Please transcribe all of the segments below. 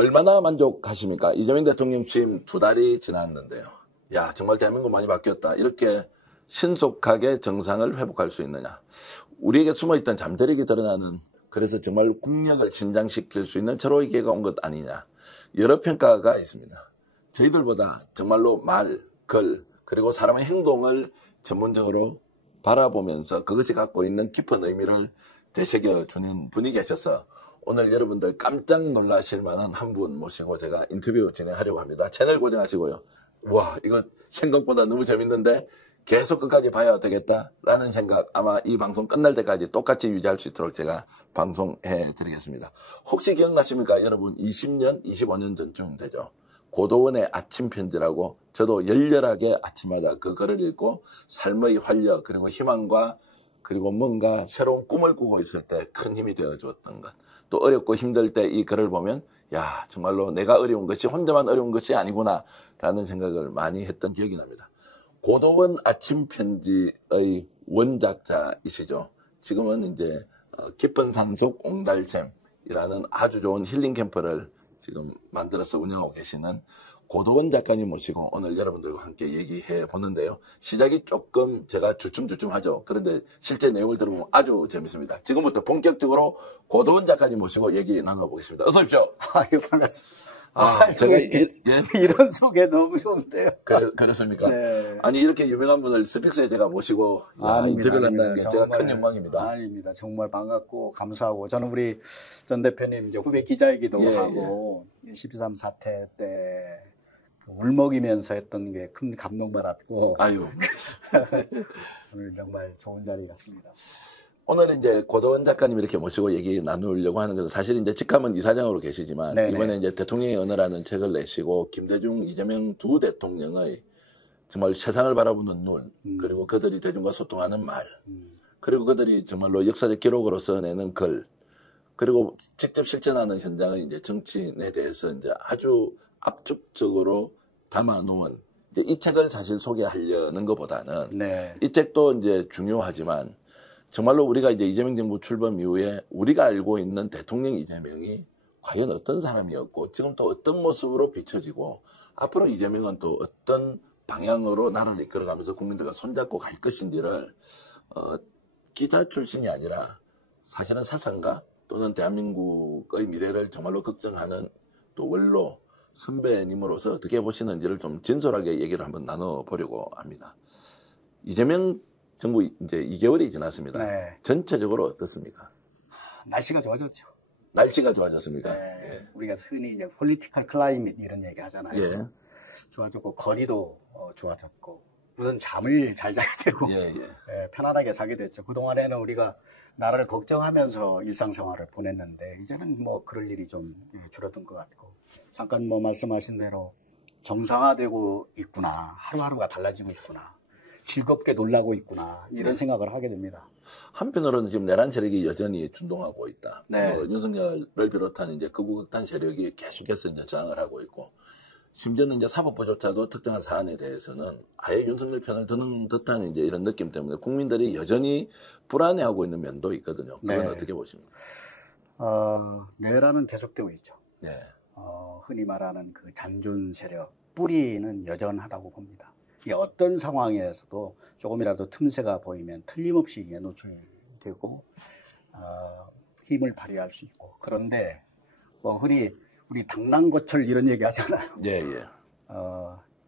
얼마나 만족하십니까? 이재명 대통령 취임 2달이 지났는데요. 야, 정말 대한민국 많이 바뀌었다. 이렇게 신속하게 정상을 회복할 수 있느냐. 우리에게 숨어있던 잠재력이 드러나는, 그래서 정말 국력을 진장시킬 수 있는 절호의 기회가 온 것 아니냐. 여러 평가가 있습니다. 저희들보다 정말로 말, 글, 그리고 사람의 행동을 전문적으로 바라보면서 그것이 갖고 있는 깊은 의미를 되새겨주는 분이 계셔서 오늘 여러분들 깜짝 놀라실 만한 한 분 모시고 제가 인터뷰 진행하려고 합니다. 채널 고정하시고요. 와, 이거 생각보다 너무 재밌는데 계속 끝까지 봐야 되겠다라는 생각, 아마 이 방송 끝날 때까지 똑같이 유지할 수 있도록 제가 방송해 드리겠습니다. 혹시 기억나십니까? 여러분 20년, 25년 전쯤 되죠. 고도원의 아침 편지라고 저도 열렬하게 아침마다 그 글을 읽고 삶의 활력 그리고 희망과 그리고 뭔가 새로운 꿈을 꾸고 있을 때 큰 힘이 되어 주었던 것. 또 어렵고 힘들 때 이 글을 보면 야, 정말로 내가 어려운 것이 혼자만 어려운 것이 아니구나 라는 생각을 많이 했던 기억이 납니다. 고도원 아침 편지의 원작자이시죠. 지금은 이제 깊은 산속 옹달샘이라는 아주 좋은 힐링 캠프를 지금 만들어서 운영하고 계시는 고도원 작가님 모시고 오늘 여러분들과 함께 얘기해 보는데요. 시작이 조금 제가 주춤주춤하죠. 그런데 실제 내용을 들어보면 아주 재밌습니다. 지금부터 본격적으로 고도원 작가님 모시고 얘기 나눠보겠습니다. 어서 오십시오. 아유, 반갑습니다. 제가 이런 소개 너무 좋은데요. 그렇습니까? 네. 아니 이렇게 유명한 분을 스픽스에 제가 모시고 인터뷰를 한다는 게 제가 큰 영광입니다. 아닙니다. 정말 반갑고 감사하고 저는 우리 전 대표님 이제 후배 기자이기도 하고 12.3 사태 때 울먹이면서 했던 게 큰 감동받았고 아유 오늘 정말 좋은 자리 같습니다. 오늘 이제 고도원 작가님 이렇게 모시고 얘기 나누려고 하는 것은 사실 이제 직함은 이사장으로 계시지만 네네. 이번에 이제 대통령의 언어라는 책을 내시고 김대중, 이재명 두 대통령의 정말 세상을 바라보는 눈 그리고 그들이 대중과 소통하는 말 그리고 그들이 정말로 역사적 기록으로 써내는 글 그리고 직접 실천하는 현장의 이제 정치인에 대해서 이제 아주 압축적으로 담아놓은 이제 이 책을 사실 소개하려는 것보다는 네. 이 책도 이제 중요하지만 정말로 우리가 이제 이재명 정부 출범 이후에 우리가 알고 있는 대통령 이재명이 과연 어떤 사람이었고 지금 또 어떤 모습으로 비춰지고 앞으로 이재명은 또 어떤 방향으로 나라를 이끌어가면서 국민들과 손잡고 갈 것인지를 기자 출신이 아니라 사실은 사상가 또는 대한민국의 미래를 정말로 걱정하는 또 원로 선배님으로서 어떻게 보시는지를 좀 진솔하게 얘기를 한번 나눠보려고 합니다. 이재명 정부 이제 2개월이 지났습니다. 네. 전체적으로 어떻습니까? 날씨가 좋아졌죠. 날씨가 좋아졌습니까? 네. 예. 우리가 흔히 이제 폴리티컬 클라이밋 이런 얘기 하잖아요. 예. 좋아졌고 거리도 좋아졌고 우선 잠을 잘 자게 되고 편안하게 자게 됐죠. 그동안에는 우리가 나라를 걱정하면서 일상생활을 보냈는데 이제는 뭐 그럴 일이 좀 줄어든 것 같고 잠깐 뭐 말씀하신 대로 정상화되고 있구나. 하루하루가 달라지고 있구나. 즐겁게 놀라고 있구나 이런 생각을 하게 됩니다. 한편으로는 지금 내란 세력이 여전히 준동하고 있다. 네. 윤석열을 비롯한 이제 극우극단 세력이 계속해서 이제 저항을 하고 있고, 심지어는 이제 사법부조차도 특정한 사안에 대해서는 아예 윤석열 편을 드는 듯한 이제 이런 느낌 때문에 국민들이 여전히 불안해하고 있는 면도 있거든요. 그건 네. 어떻게 보십니까? 내란은 계속되고 있죠. 네. 흔히 말하는 그 잔존 세력 뿌리는 여전하다고 봅니다. 어떤 상황에서도 조금이라도 틈새가 보이면 틀림없이 노출되고 힘을 발휘할 수 있고 그런데 뭐 흔히 우리 당랑거철 이런 얘기 하잖아요. 예, 예.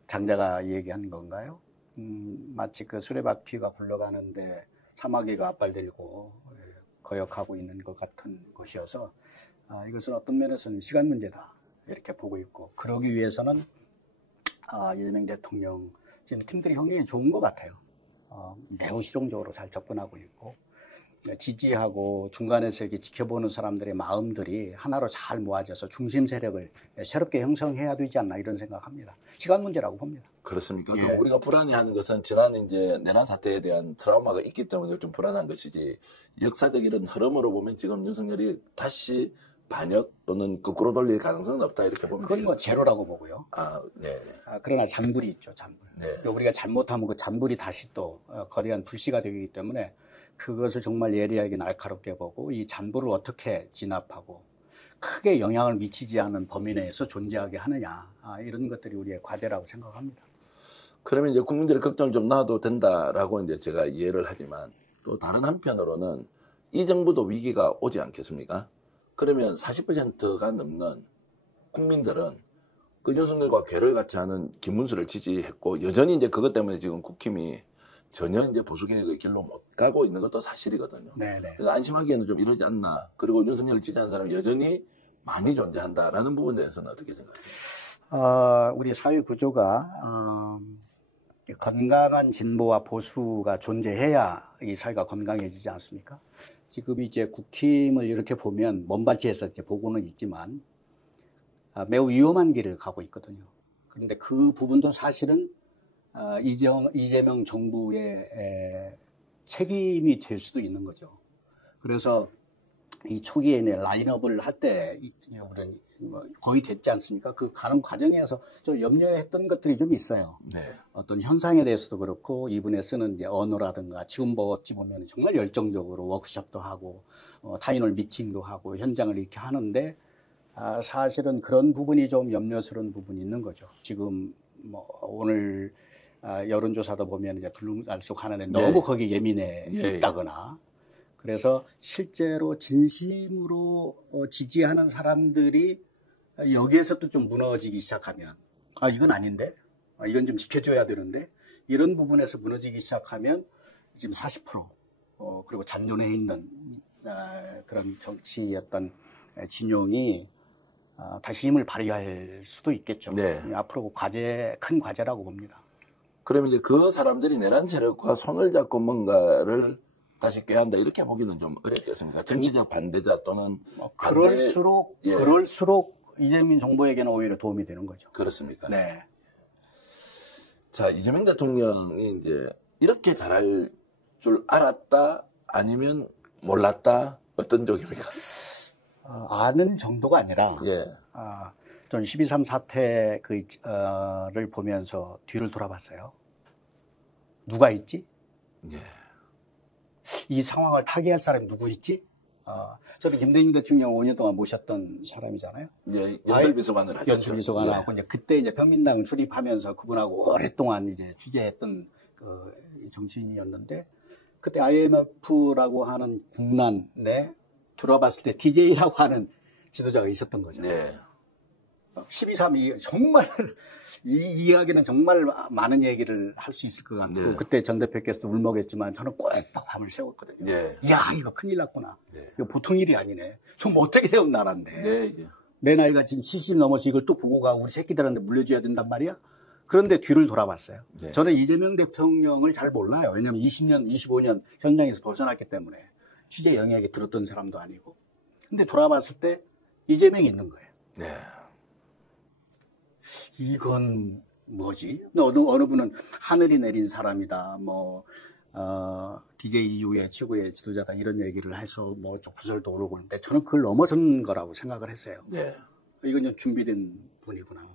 장자가 얘기한 건가요? 마치 그 수레바퀴가 굴러가는데 사마귀가 앞발 들고 거역하고 있는 것 같은 것이어서 이것은 어떤 면에서는 시간 문제다 이렇게 보고 있고 그러기 위해서는 이재명 대통령 지금 팀들이 굉장히 좋은 것 같아요. 매우 실용적으로 잘 접근하고 있고 지지하고 중간에서 이렇게 지켜보는 사람들의 마음들이 하나로 잘 모아져서 중심 세력을 새롭게 형성해야 되지 않나 이런 생각합니다. 시간 문제라고 봅니다. 그렇습니까? 예. 그럼 우리가 불안해하는 것은 지난 이제 내란 사태에 대한 트라우마가 있기 때문에 좀 불안한 것이지 역사적 이런 흐름으로 보면 지금 윤석열이 다시 반역 또는 거꾸로 돌릴 가능성은 없다 이렇게 보면 그건 뭐 제로라고 보고요. 네. 그러나 잔불이 있죠, 잔불. 네. 그러니까 우리가 잘못하면 그 잔불이 다시 또 거대한 불씨가 되기 때문에 그것을 정말 예리하게 날카롭게 보고 이 잔불을 어떻게 진압하고 크게 영향을 미치지 않은 범위 내에서 존재하게 하느냐, 이런 것들이 우리의 과제라고 생각합니다. 그러면 이제 국민들의 걱정을 좀 놔도 된다라고 이제 제가 이해를 하지만 또 다른 한편으로는 이 정부도 위기가 오지 않겠습니까? 그러면 40%가 넘는 국민들은 그 윤석열과 괴를 같이 하는 김문수를 지지했고 여전히 이제 그것 때문에 지금 국힘이 전혀 이제 보수개혁의 길로 못 가고 있는 것도 사실이거든요. 네네. 그래서 안심하기에는 좀 이러지 않나. 그리고 윤석열을 지지하는 사람이 여전히 많이 존재한다라는 부분에 대해서는 어떻게 생각하세요? 우리 사회 구조가 건강한 진보와 보수가 존재해야 이 사회가 건강해지지 않습니까? 지금 이제 국힘을 이렇게 보면 먼발치에서 이제 보고는 있지만 매우 위험한 길을 가고 있거든요. 그런데 그 부분도 사실은 이재명 정부의 책임이 될 수도 있는 거죠. 그래서 이 초기에 라인업을 할 때 거의 됐지 않습니까? 그 가는 과정에서 좀 염려했던 것들이 좀 있어요. 네. 어떤 현상에 대해서도 그렇고 이분에 쓰는 이제 언어라든가 지금 뭐 어찌 보면 정말 열정적으로 워크숍도 하고 타인홀 미팅도 하고 현장을 이렇게 하는데 사실은 그런 부분이 좀 염려스러운 부분이 있는 거죠. 지금 뭐 오늘 여론조사도 보면 이제 둘러싸고 하는데 너무 거기 예민해 있다거나 그래서 실제로 진심으로 지지하는 사람들이 여기에서도 좀 무너지기 시작하면 이건 아닌데 이건 좀 지켜줘야 되는데 이런 부분에서 무너지기 시작하면 지금 40% 그리고 잔존해 있는 그런 정치의 어떤 진영이 다시 힘을 발휘할 수도 있겠죠. 네. 앞으로 큰 과제라고 봅니다. 그러면 이제 그 사람들이 내란 세력과 손을 잡고 뭔가를 다시 꾀한다 이렇게 보기는 좀 어렵겠습니까? 정치적 반대자 또는 그럴수록 이재명 정부에게는 오히려 도움이 되는 거죠. 그렇습니까? 네. 자, 이재명 대통령이 이제 이렇게 잘할 줄 알았다 아니면 몰랐다 어떤 쪽입니까? 아는 정도가 아니라 전 12.3 사태 를 보면서 뒤를 돌아봤어요. 누가 있지? 예. 이 상황을 타개할 사람이 누구 있지? 저는 김대중 대통령 5년 동안 모셨던 사람이잖아요. 예, 연설비서관을 하셨죠. 연설비서관을 하고 이제 그때 이제 평민당 출입하면서 그분하고 오랫동안 이제 취재했던 그 정치인이었는데 그때 IMF라고 하는 국난에 들어봤을 때 DJ라고 하는 지도자가 있었던 거죠. 네. 12.3이 정말 이 이야기는 정말 많은 얘기를 할 수 있을 것 같고 네. 그때 전 대표께서도 울먹였지만 저는 꼬박 밤을 세웠거든요. 네. 야 이거 큰일 났구나. 네. 이거 보통 일이 아니네. 좀 어떻게 세운 나라인데. 네. 내 나이가 지금 70 넘어서 이걸 또 보고 가 우리 새끼들한테 물려줘야 된단 말이야. 그런데 뒤를 돌아봤어요. 네. 저는 이재명 대통령을 잘 몰라요. 왜냐하면 20년, 25년 현장에서 벗어났기 때문에 취재 영역에 들었던 사람도 아니고. 근데 돌아봤을 때 이재명이 있는 거예요. 네. 이건 뭐지? 어느 분은 하늘이 내린 사람이다. DJ 이후의 최고의 지도자다. 이런 얘기를 해서 좀 구설도 오르고 있는데 저는 그걸 넘어선 거라고 생각을 했어요. 네. 이건 좀 준비된 분이구나.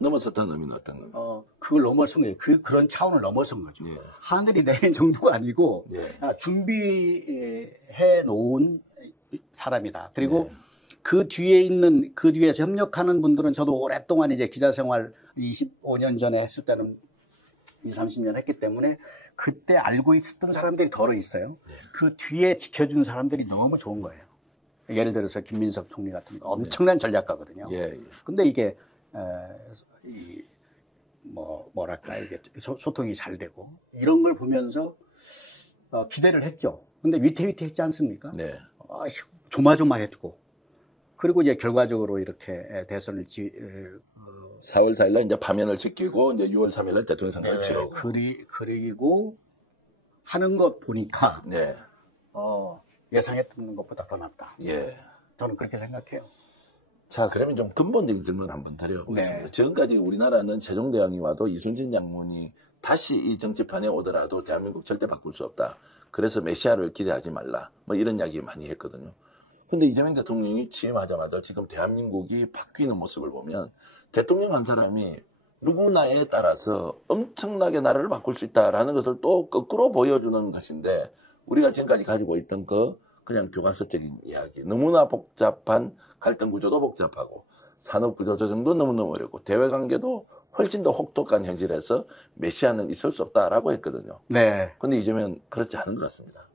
넘어섰다는 의미는 어떤 겁니까? 그걸 넘어선 거예요. 그런 차원을 넘어선 거죠. 예. 하늘이 내린 정도가 아니고 예. 준비해 놓은 사람이다. 그리고 그 뒤에서 협력하는 분들은 저도 오랫동안 이제 기자 생활 25년 전에 했을 때는 20, 30년 했기 때문에 그때 알고 있었던 사람들이 덜어 있어요. 그 뒤에 지켜준 사람들이 너무 좋은 거예요. 예를 들어서 김민석 총리 같은 거 엄청난 전략가거든요. 예. 근데 이게 뭐랄까 이게 소통이 잘 되고 이런 걸 보면서 기대를 했죠. 근데 위태위태했지 않습니까? 네. 조마조마했고 그리고 이제 결과적으로 이렇게 대선을 4월 4일날 이제 파면을 지키고 이제 6월 3일날 대통령 선거를 치르고. 그리고 하는 것 보니까 네. 예상했던 것보다 더 낫다. 예. 저는 그렇게 생각해요. 자, 그러면 좀 근본적인 질문 한번 드려보겠습니다. 네. 지금까지 우리나라는 세종대왕이 와도 이순신 장군이 다시 이 정치판에 오더라도 대한민국 절대 바꿀 수 없다. 그래서 메시아를 기대하지 말라. 뭐 이런 이야기 많이 했거든요. 근데 이재명 대통령이 취임하자마자 지금 대한민국이 바뀌는 모습을 보면 대통령 한 사람이 누구나에 따라서 엄청나게 나라를 바꿀 수 있다라는 것을 또 거꾸로 보여주는 것인데 우리가 지금까지 가지고 있던 그 그냥 교과서적인 이야기. 너무나 복잡한 갈등 구조도 복잡하고 산업 구조 조정도 너무너무 어렵고 대외 관계도 훨씬 더 혹독한 현실에서 메시아는 있을 수 없다라고 했거든요. 네. 근데 이제는 그렇지 않은 것 같습니다.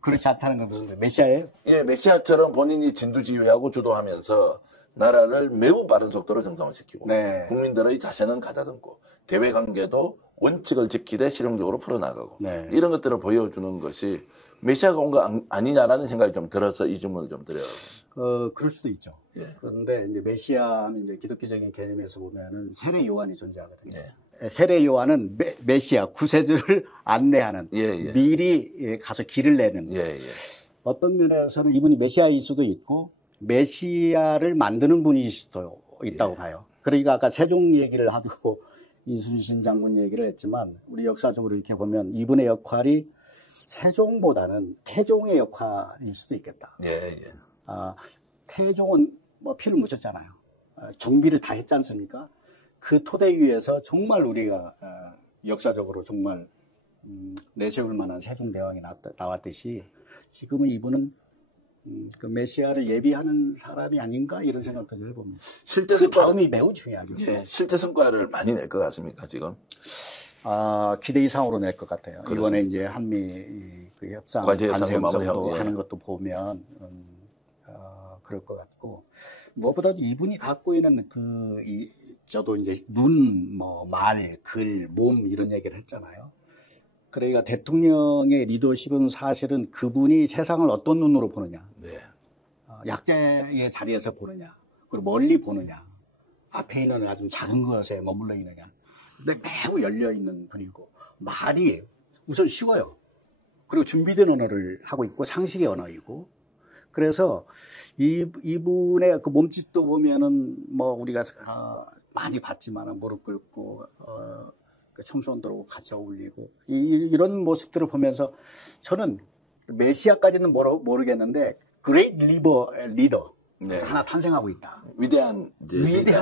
그렇지 않다는 건 무슨 메시아예요? 예, 메시아처럼 본인이 진두지휘하고 주도하면서 나라를 매우 빠른 속도로 정상화시키고 네. 국민들의 자신은 가다듬고 대외 관계도 원칙을 지키되 실용적으로 풀어나가고 네. 이런 것들을 보여주는 것이 메시아가 온 거 아니냐라는 생각이 좀 들어서 이 질문을 좀 드려요. 그럴 수도 있죠. 예. 그런데 이제 메시아 하면 이제 기독교적인 개념에서 보면은 세례 요한이 존재하거든요. 예. 세례 요한은 메시아 구세주를 안내하는 예, 예. 미리 가서 길을 내는 예, 예. 어떤 면에서는 이분이 메시아일 수도 있고 메시아를 만드는 분일 수도 있다고 봐요. 그러니까 아까 세종 얘기를 하고 이순신 장군 얘기를 했지만 우리 역사적으로 이렇게 보면 이분의 역할이 세종보다는 태종의 역할일 수도 있겠다. 예, 예. 태종은 뭐 피를 묻혔잖아요. 정비를 다 했지 않습니까? 그 토대 위에서 정말 우리가 역사적으로 정말 내세울 만한 세종대왕이 나왔듯이 지금은 이분은 그 메시아를 예비하는 사람이 아닌가 이런 생각도 해봅니다. 실제 그 다음이 매우 중요하죠. 예, 실제 성과를 많이 낼 것 같습니까 지금? 기대 이상으로 낼 것 같아요. 그렇습니다. 이번에 이제 한미 그 협상 관세협상도 하는 것도 보면 그럴 것 같고 무엇보다도 이분이 갖고 있는 저도 이제 눈, 뭐 말, 글, 몸 이런 얘기를 했잖아요. 그러니까 대통령의 리더십은 사실은 그분이 세상을 어떤 눈으로 보느냐, 네. 약자의 자리에서 보느냐, 그리고 멀리 보느냐, 앞에 있는 아주 작은 것에 머물러 있느냐. 근데 매우 열려 있는 분이고 말이 우선 쉬워요. 그리고 준비된 언어를 하고 있고 상식의 언어이고 그래서 이분의 그 몸짓도 보면은 뭐 우리가 많이 봤지만 무릎 꿇고 청소년들하고 같이 어울리고 이런 모습들을 보면서 저는 메시아까지는 모르겠는데 그레이트 리더 네. 하나 탄생하고 있다. 위대한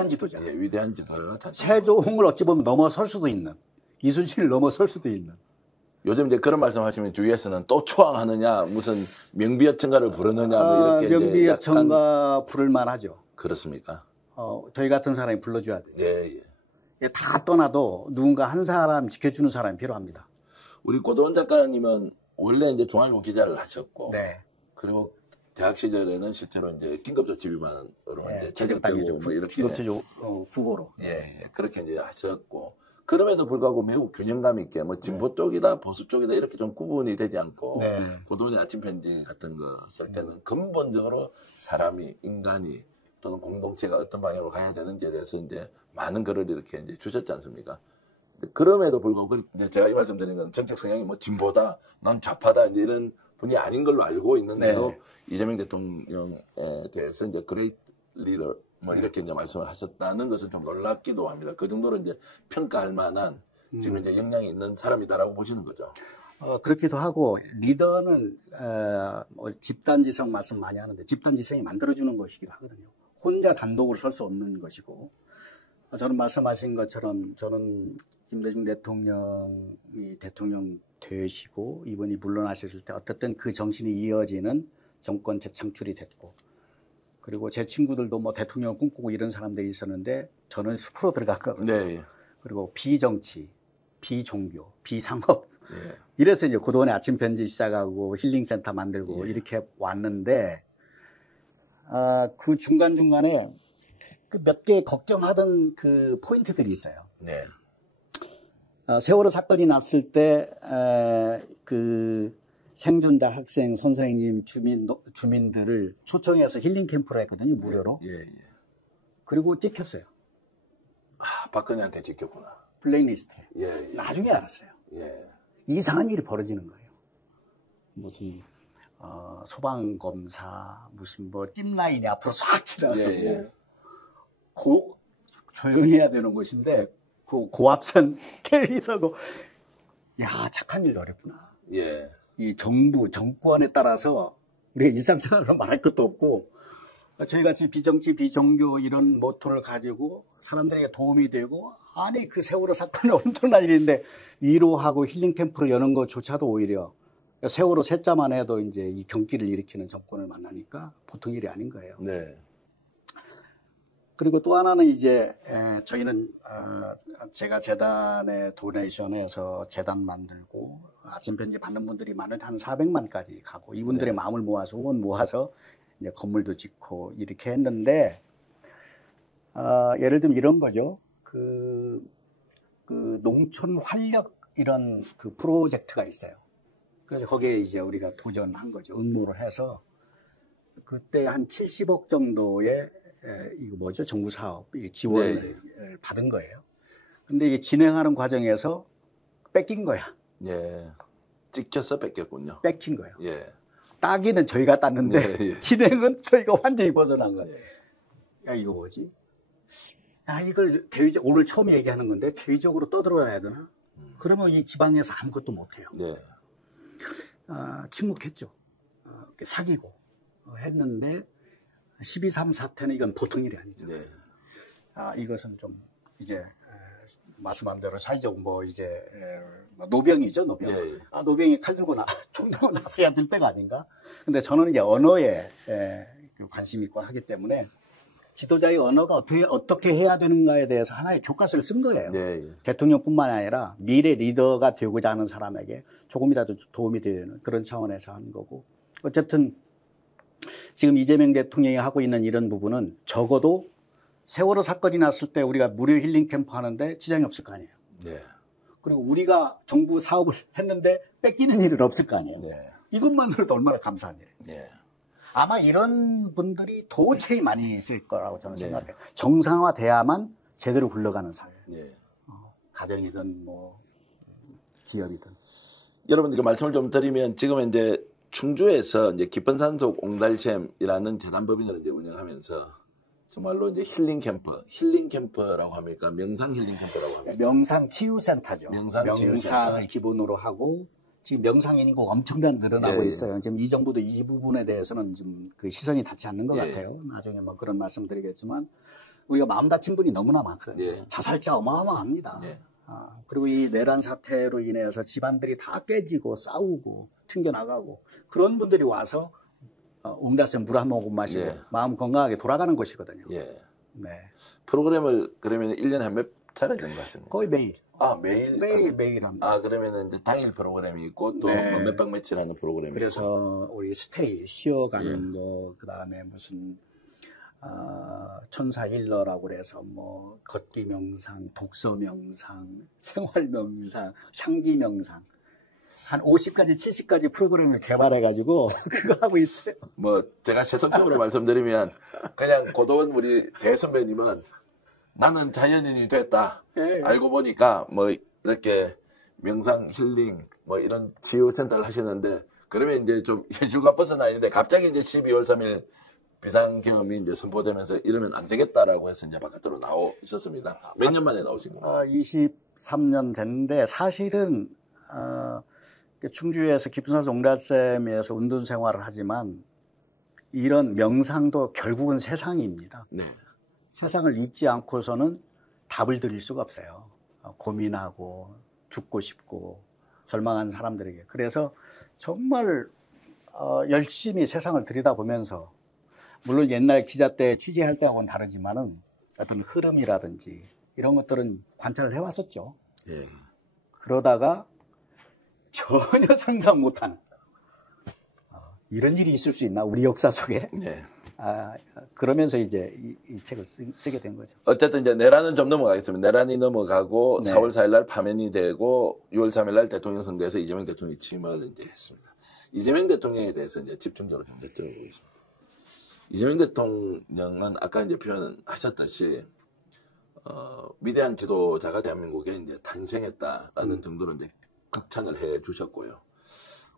지도자. 예, 위대한 지도자가 탄생. 세종을 어찌 보면 넘어설 수도 있는 이순신을 넘어설 수도 있는. 요즘 이제 그런 말씀하시면 주위에서는 또 초항하느냐 무슨 명비어천가를 부르느냐 뭐 이렇게 명비어천가 부를 만하죠. 그렇습니까? 저희 같은 사람이 불러줘야 돼요. 예, 예. 다 떠나도 누군가 한 사람 지켜주는 사람이 필요합니다. 우리 고도원 작가님은 원래 이제 중앙일보 기자를 하셨고, 네. 그리고 대학 시절에는 실제로 이제 긴급조치 위반으로 네. 이제 체육당이죠. 뭐 이렇게 긴급조치 국어로. 예, 그렇게 이제 하셨고, 그럼에도 불구하고 매우 균형감 있게 뭐 진보 쪽이다 보수 쪽이다 이렇게 좀 구분이 되지 않고 네. 고도원의 아침 편지 같은 거 쓸 때는 근본적으로 사람이 인간이 또는 공동체가 어떤 방향으로 가야 되는지에 대해서 이제 많은 글을 이렇게 이제 주셨지 않습니까? 그럼에도 불구하고 제가 이 말씀드리는 건 정책 성향이 뭐 진보다, 난 좌파다 이제 이런 분이 아닌 걸로 알고 있는데도 네. 이재명 대통령에 대해서 이제 그레이트 리더 뭐 이렇게 이제 말씀을 하셨다는 것은 좀 놀랍기도 합니다. 그 정도로 이제 평가할 만한 지금 이제 역량이 있는 사람이다라고 보시는 거죠. 그렇기도 하고 리더는 뭐 집단지성 말씀 많이 하는데 집단지성이 만들어주는 것이기도 하거든요. 혼자 단독으로 설 수 없는 것이고 저는 말씀하신 것처럼 저는 김대중 대통령이 대통령 되시고 이분이 물러나셨을 때 어쨌든 그 정신이 이어지는 정권 재창출이 됐고 그리고 제 친구들도 뭐 대통령 꿈꾸고 이런 사람들이 있었는데 저는 숲으로 들어갔거든요. 네. 그리고 비정치, 비종교, 비상업 예. 이래서 이제 고도원의 아침 편지 시작하고 힐링센터 만들고 이렇게 왔는데 그 중간중간에 그 몇 개 걱정하던 그 포인트들이 있어요. 네. 세월호 사건이 났을 때 그 생존자 학생 선생님 주민들을 초청해서 힐링 캠프를 했거든요. 무료로. 예, 예. 그리고 찍혔어요. 박근혜한테 찍혔구나. 블랙리스트에. 예, 예. 나중에 알았어요. 예. 이상한 일이 벌어지는 거예요. 무슨 소방검사 무슨 뭐 찜라인이 앞으로 싹 지나가고 예, 예. 조용히 해야 되는 곳인데 그 고압선 캐리서고 야 착한 일 어렵구나. 예. 이 정권에 따라서 우리가 일상생활로 말할 것도 없고 저희같이 비정치 비종교 이런 모토를 가지고 사람들에게 도움이 되고 아니 그 세월호 사건이 엄청난 일인데 위로하고 힐링 캠프를 여는 것조차도 오히려 세월호 셋자만 해도 이제 이 경기를 일으키는 정권을 만나니까 보통 일이 아닌 거예요. 네. 그리고 또 하나는 이제 저희는 제가 재단에 도네이션해서 재단 만들고 아침 편지 받는 분들이 많은 한 400만까지 가고 이분들의 네. 마음을 모아서 후원 모아서 이제 건물도 짓고 이렇게 했는데 예를 들면 이런 거죠. 그 농촌 활력 이런 그 프로젝트가 있어요. 그래서 거기에 이제 우리가 도전한 거죠. 응모를 해서 그때 한 70억 정도의 이거 뭐죠? 정부 사업 지원을 받은 거예요. 근데 이게 진행하는 과정에서 뺏긴 거야. 예. 찍혀서 뺏겼군요. 뺏긴 거예요. 예. 따기는 저희가 땄는데 예. 진행은 저희가 완전히 벗어난 거예요. 야, 이거 뭐지? 야, 이걸 오늘 처음 얘기하는 건데 대외적으로 떠들어야 되나? 그러면 이 지방에서 아무것도 못해요. 네. 침묵했죠. 사귀고 했는데 12.3 사태는 이건 보통 일이 아니잖아요. 네. 이것은 좀 이제 말씀한 대로 사회적 뭐 이제 노병이죠, 노병. 예. 노병이 칼 들고 총 들고 나서야 될 때가 아닌가. 근데 저는 이제 언어에 관심 있고 하기 때문에 지도자의 언어가 어떻게 해야 되는가에 대해서 하나의 교과서를 쓴 거예요. 네. 대통령뿐만 아니라 미래 리더가 되고자 하는 사람에게 조금이라도 도움이 되는 그런 차원에서 하는 거고. 어쨌든 지금 이재명 대통령이 하고 있는 이런 부분은 적어도 세월호 사건이 났을 때 우리가 무료 힐링 캠프 하는데 지장이 없을 거 아니에요. 네. 그리고 우리가 정부 사업을 했는데 뺏기는 일은 없을 거 아니에요. 네. 이것만으로도 얼마나 감사한 일이에요. 네. 아마 이런 분들이 도저히 많이 있을 거라고 저는 네. 생각해요. 정상화돼야만 제대로 굴러가는 사회. 네. 가정이든 뭐 기업이든. 여러분들께 말씀을 좀 드리면 지금 이제 충주에서 이제 깊은 산속 옹달샘이라는 재단법인을 이제 운영하면서 정말로 이제 힐링 캠프라고 합니까? 명상 힐링 캠프라고 합니까? 명상 치유센터죠. 명상치유센터. 명상을 기본으로 하고 지금 명상 인구가 엄청나게 늘어나고 예, 예. 있어요. 지금 이 정부도 이 부분에 대해서는 좀 그 시선이 닿지 않는 것 예. 같아요. 나중에 뭐 그런 말씀드리겠지만 우리가 마음 다친 분이 너무나 많거든요. 예. 자살자 어마어마합니다. 예. 그리고 이 내란 사태로 인해서 집안들이 다 깨지고 싸우고 튕겨나가고 그런 분들이 와서 옹달샘 물 한 모금 마시고 예. 마음 건강하게 돌아가는 곳이거든요. 예. 네. 프로그램을 그러면 1년에 한 몇 차례 정도 하십니까? 거의 매일. 매일 합니다. 그러면은 이제 당일 프로그램이 있고 또 네. 몇박 며칠 하는 프로그램이 그래서 우리 스테이 쉬어가는 거 그다음에 무슨 천사 일러라고 그래서 뭐 걷기 명상, 독서 명상, 생활 명상, 향기 명상 한 50가지, 70가지 프로그램을 개발해가지고 그거 하고 있어요. 뭐 제가 세속적으로 말씀드리면 그냥 고도원 우리 대선배님은 나는 자연인이 됐다. 예. 알고 보니까 뭐 이렇게 명상 힐링 뭐 이런 치유센터를 하시는데 그러면 이제 좀 현실과 벗어나 있는데 갑자기 이제 12월 3일 비상경험이 이제 선포되면서 이러면 안 되겠다라고 해서 이제 바깥으로 나오셨습니다. 몇 년 만에 나오신 거예요? 23년 됐는데 사실은 충주에서 깊은 산속 옹달샘에서 운동 생활을 하지만 이런 명상도 결국은 세상입니다. 네. 세상을 잊지 않고서는 답을 드릴 수가 없어요. 고민하고 죽고 싶고 절망한 사람들에게. 그래서 정말 열심히 세상을 들여다보면서 물론 옛날 기자 때 취재할 때하고는 다르지만은 어떤 흐름이라든지 이런 것들은 관찰을 해왔었죠. 예. 그러다가 전혀 상상 못한 이런 일이 있을 수 있나 우리 역사 속에. 네. 그러면서 이제 이 책을 쓰게 된 거죠. 어쨌든 이제 내란은 좀 넘어가겠습니다. 내란이 넘어가고 네. 4월 4일 날 파면이 되고 6월 3일 날 대통령 선거에서 이재명 대통령이 취임을 이제 했습니다. 이재명 대통령에 대해서 이제 집중적으로 좀 여쭤보겠습니다. 이재명 대통령은 아까 이제 표현하셨듯이 위대한 지도자가 대한민국에 이제 탄생했다라는 정도로 이제 극찬을 해 주셨고요.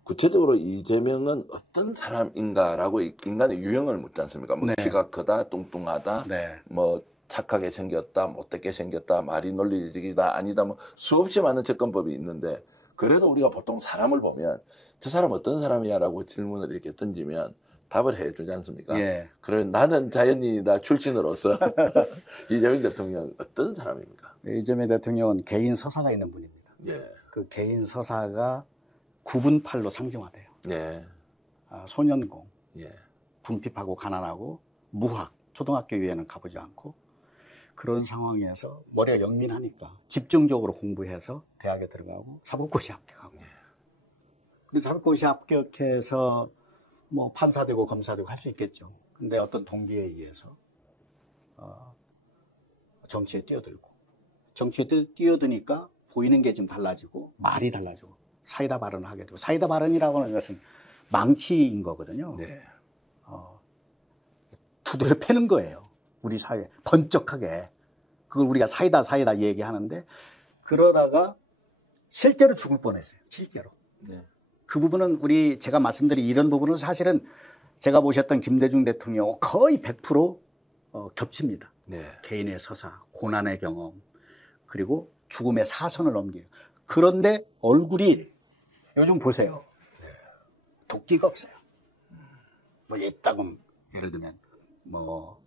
구체적으로 이재명은 어떤 사람인가라고 인간의 유형을 묻지 않습니까? 뭐 네. 키가 크다, 뚱뚱하다, 네. 뭐 착하게 생겼다, 못되게 생겼다, 말이 논리적이다, 아니다, 뭐 수없이 많은 접근법이 있는데 그래도 우리가 보통 사람을 보면 저 사람 어떤 사람이야라고 질문을 이렇게 던지면 답을 해주지 않습니까? 예. 그래 나는 자연인이다 출신으로서 이재명 대통령 어떤 사람입니까? 이재명 대통령은 개인 서사가 있는 분입니다. 예, 그 개인 서사가 구분팔로 상징화돼요. 네. 소년공, 예. 궁핍하고 가난하고 무학, 초등학교 이외에는 가보지 않고 그런 상황에서 머리가 영민하니까 집중적으로 공부해서 대학에 들어가고 사법고시 합격하고. 근데 사법고시 합격해서 뭐 판사 되고 검사 되고 할 수 있겠죠. 근데 어떤 동기에 의해서 정치에 뛰어들고, 정치에 뛰어드니까 보이는 게 좀 달라지고 말이 달라지고 사이다 발언을 하게 되고, 사이다 발언이라고 하는 것은 망치인 거거든요. 네. 두드려 패는 거예요. 우리 사회에 번쩍하게. 그걸 우리가 사이다 얘기하는데, 그러다가 실제로 죽을 뻔했어요. 실제로. 네. 그 부분은 제가 말씀드린 이런 부분은 사실은 제가 모셨던 김대중 대통령 거의 100% 겹칩니다. 네. 개인의 서사, 고난의 경험, 그리고 죽음의 사선을 넘기는. 그런데 얼굴이 요즘 보세요. 도끼가 없어요. 뭐 이따금 예를 들면 뭐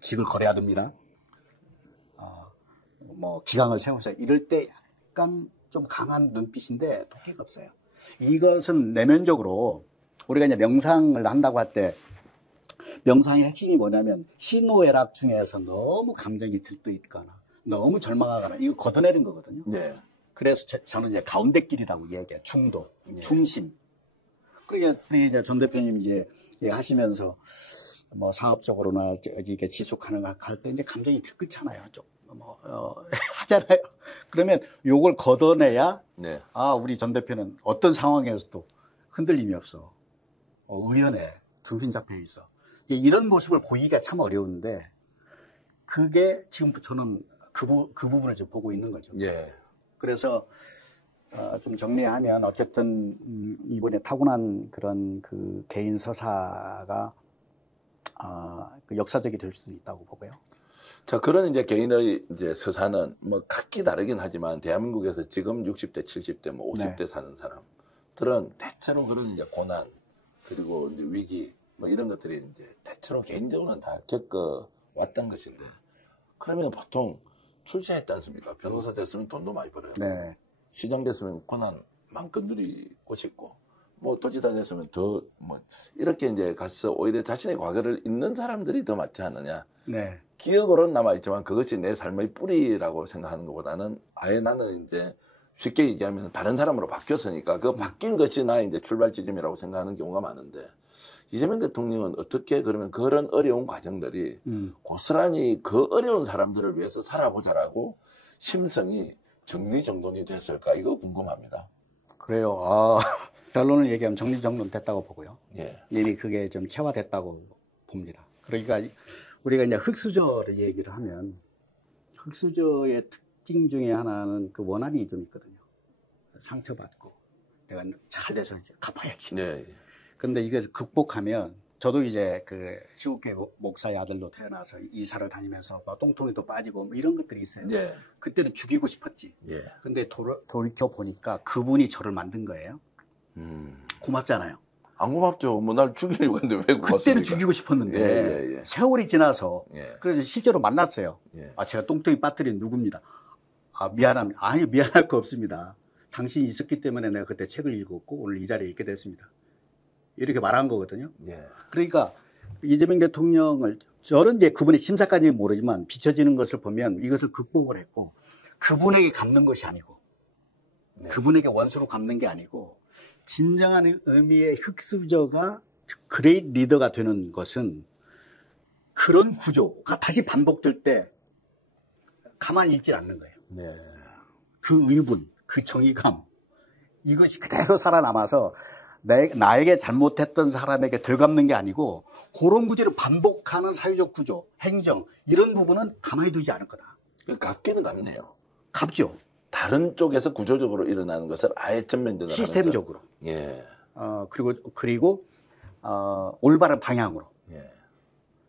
직을 거래야 됩니다. 뭐 기강을 세우세요. 이럴 때 약간 좀 강한 눈빛인데 도끼가 없어요. 이것은 내면적으로 우리가 이제 명상을 한다고 할 때 명상의 핵심이 뭐냐면 희노애락 중에서 너무 감정이 들떠 있거나 너무 절망하거나 이거 걷어내는 거거든요. 네. 그래서 저는 이제 가운데 길이라고 얘기해요. 중도, 중심. 그러니까 이제 전 대표님 이제 하시면서 뭐 사업적으로나 이게 지속하는 거 할 때 이제 감정이 들끓잖아요. 좀 하잖아요. 그러면 요걸 걷어내야 네. 우리 전 대표는 어떤 상황에서도 흔들림이 없어. 의연해. 중심 잡혀 있어. 이런 모습을 보이기가 참 어려운데 그게 지금 저는 그 부분을 지금 보고 있는 거죠. 예. 그래서 좀 정리하면 어쨌든 이번에 타고난 그런 그 개인 서사가 그 역사적이 될 수 있다고 보고요. 자, 그런 이제 개인의 이제 서사는 뭐 각기 다르긴 하지만 대한민국에서 지금 60대, 70대, 뭐 50대 네. 사는 사람들은 대체로 그런 이제 고난 그리고 이제 위기 뭐 이런 것들이 이제 대체로 개인적으로는 다 겪어 왔던 것인데 그러면 보통 출세했지 않습니까? 변호사 됐으면 돈도 많이 벌어요. 네. 시장 됐으면 고난만큼 누리고 싶고 뭐 도지사 됐으면 더 뭐 이렇게 이제 가서 오히려 자신의 과거를 잊는 사람들이 더 많지 않느냐. 네. 기억으로는 남아있지만 그것이 내 삶의 뿌리라고 생각하는 것보다는 아예 나는 이제 쉽게 얘기하면 다른 사람으로 바뀌었으니까 그 바뀐 것이 나의 이제 출발 지점이라고 생각하는 경우가 많은데 이재명 대통령은 어떻게 그러면 그런 어려운 과정들이 고스란히 그 어려운 사람들을 위해서 살아보자라고 심성이 정리정돈이 됐을까 이거 궁금합니다. 그래요. 결론을 얘기하면 정리정돈 됐다고 보고요. 예. 이미 그게 좀 체화됐다고 봅니다. 그러니까 우리가 이제 흙수저를 얘기를 하면 흙수저의 특징 중에 하나는 그 원한이 좀 있거든요. 상처받고 내가 잘돼서 이제 갚아야지. 네. 근데 이걸 극복하면 저도 이제 그 시국계 목사의 아들로 태어나서 이사를 다니면서 막 똥통에도 빠지고 뭐 이런 것들이 있어요. 네. 그때는 죽이고 싶었지. 예. 근데 돌이켜 보니까 그분이 저를 만든 거예요. 고맙잖아요. 안 고맙죠. 뭐 날 죽이려고 했는데 왜 고맙습니까? 그때는 죽이고 싶었는데 세월이 지나서 그래서 실제로 만났어요. 제가 똥통이 빠뜨린 누구입니다. 미안합니다. 아니 미안할 거 없습니다. 당신이 있었기 때문에 내가 그때 책을 읽었고 오늘 이 자리에 있게 됐습니다. 이렇게 말한 거거든요. 그러니까 이재명 대통령을 저는 이제 그분의 심사까지는 모르지만 비춰지는 것을 보면 이것을 극복을 했고 그분에게 갚는 것이 아니고 그분에게 원수로 갚는 게 아니고 진정한 의미의 흙수저가 그레이트 리더가 되는 것은 그런 구조가 다시 반복될 때 가만히 있지 않는 거예요. 그 의분, 그 정의감 이것이 그대로 살아남아서 나에게 잘못했던 사람에게 되갚는 게 아니고 그런 구조를 반복하는 사회적 구조, 행정 이런 부분은 가만히 두지 않을 거다. 갚기는 갚네요. 갚죠. 다른 쪽에서 구조적으로 일어나는 것을 아예 전면전을 시스템적으로. 하면서. 그리고 올바른 방향으로.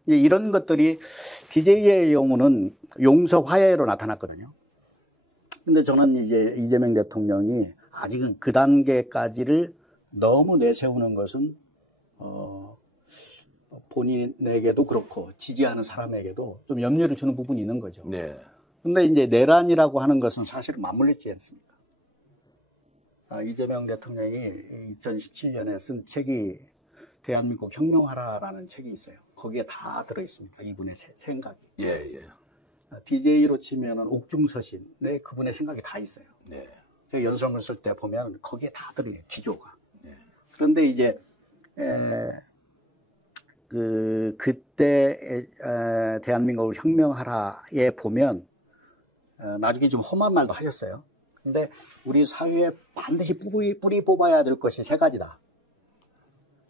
이런 것들이 DJ의 경우는 용서 화해로 나타났거든요. 근데 저는 이제 이재명 대통령이 아직은 그 단계까지를 너무 내세우는 것은 본인에게도 그렇고 지지하는 사람에게도 좀 염려를 주는 부분이 있는 거죠. 근데 이제 내란이라고 하는 것은 사실은 맞물렸지 않습니까? 이재명 대통령이 2017년에 쓴 책이 대한민국 혁명하라라는 책이 있어요. 거기에 다 들어있습니다. 이분의 생각이. 예, 예. DJ로 치면은 옥중서신에 그분의 생각이 다 있어요. 네. 제가 연설문 쓸 때 보면 거기에 다 들어있어요. 기조가. 네. 그런데 이제 그때 대한민국을 혁명하라에 보면 나중에 좀 험한 말도 하셨어요. 근데 우리 사회에 반드시 뿌리 뽑아야 될 것이 세 가지다.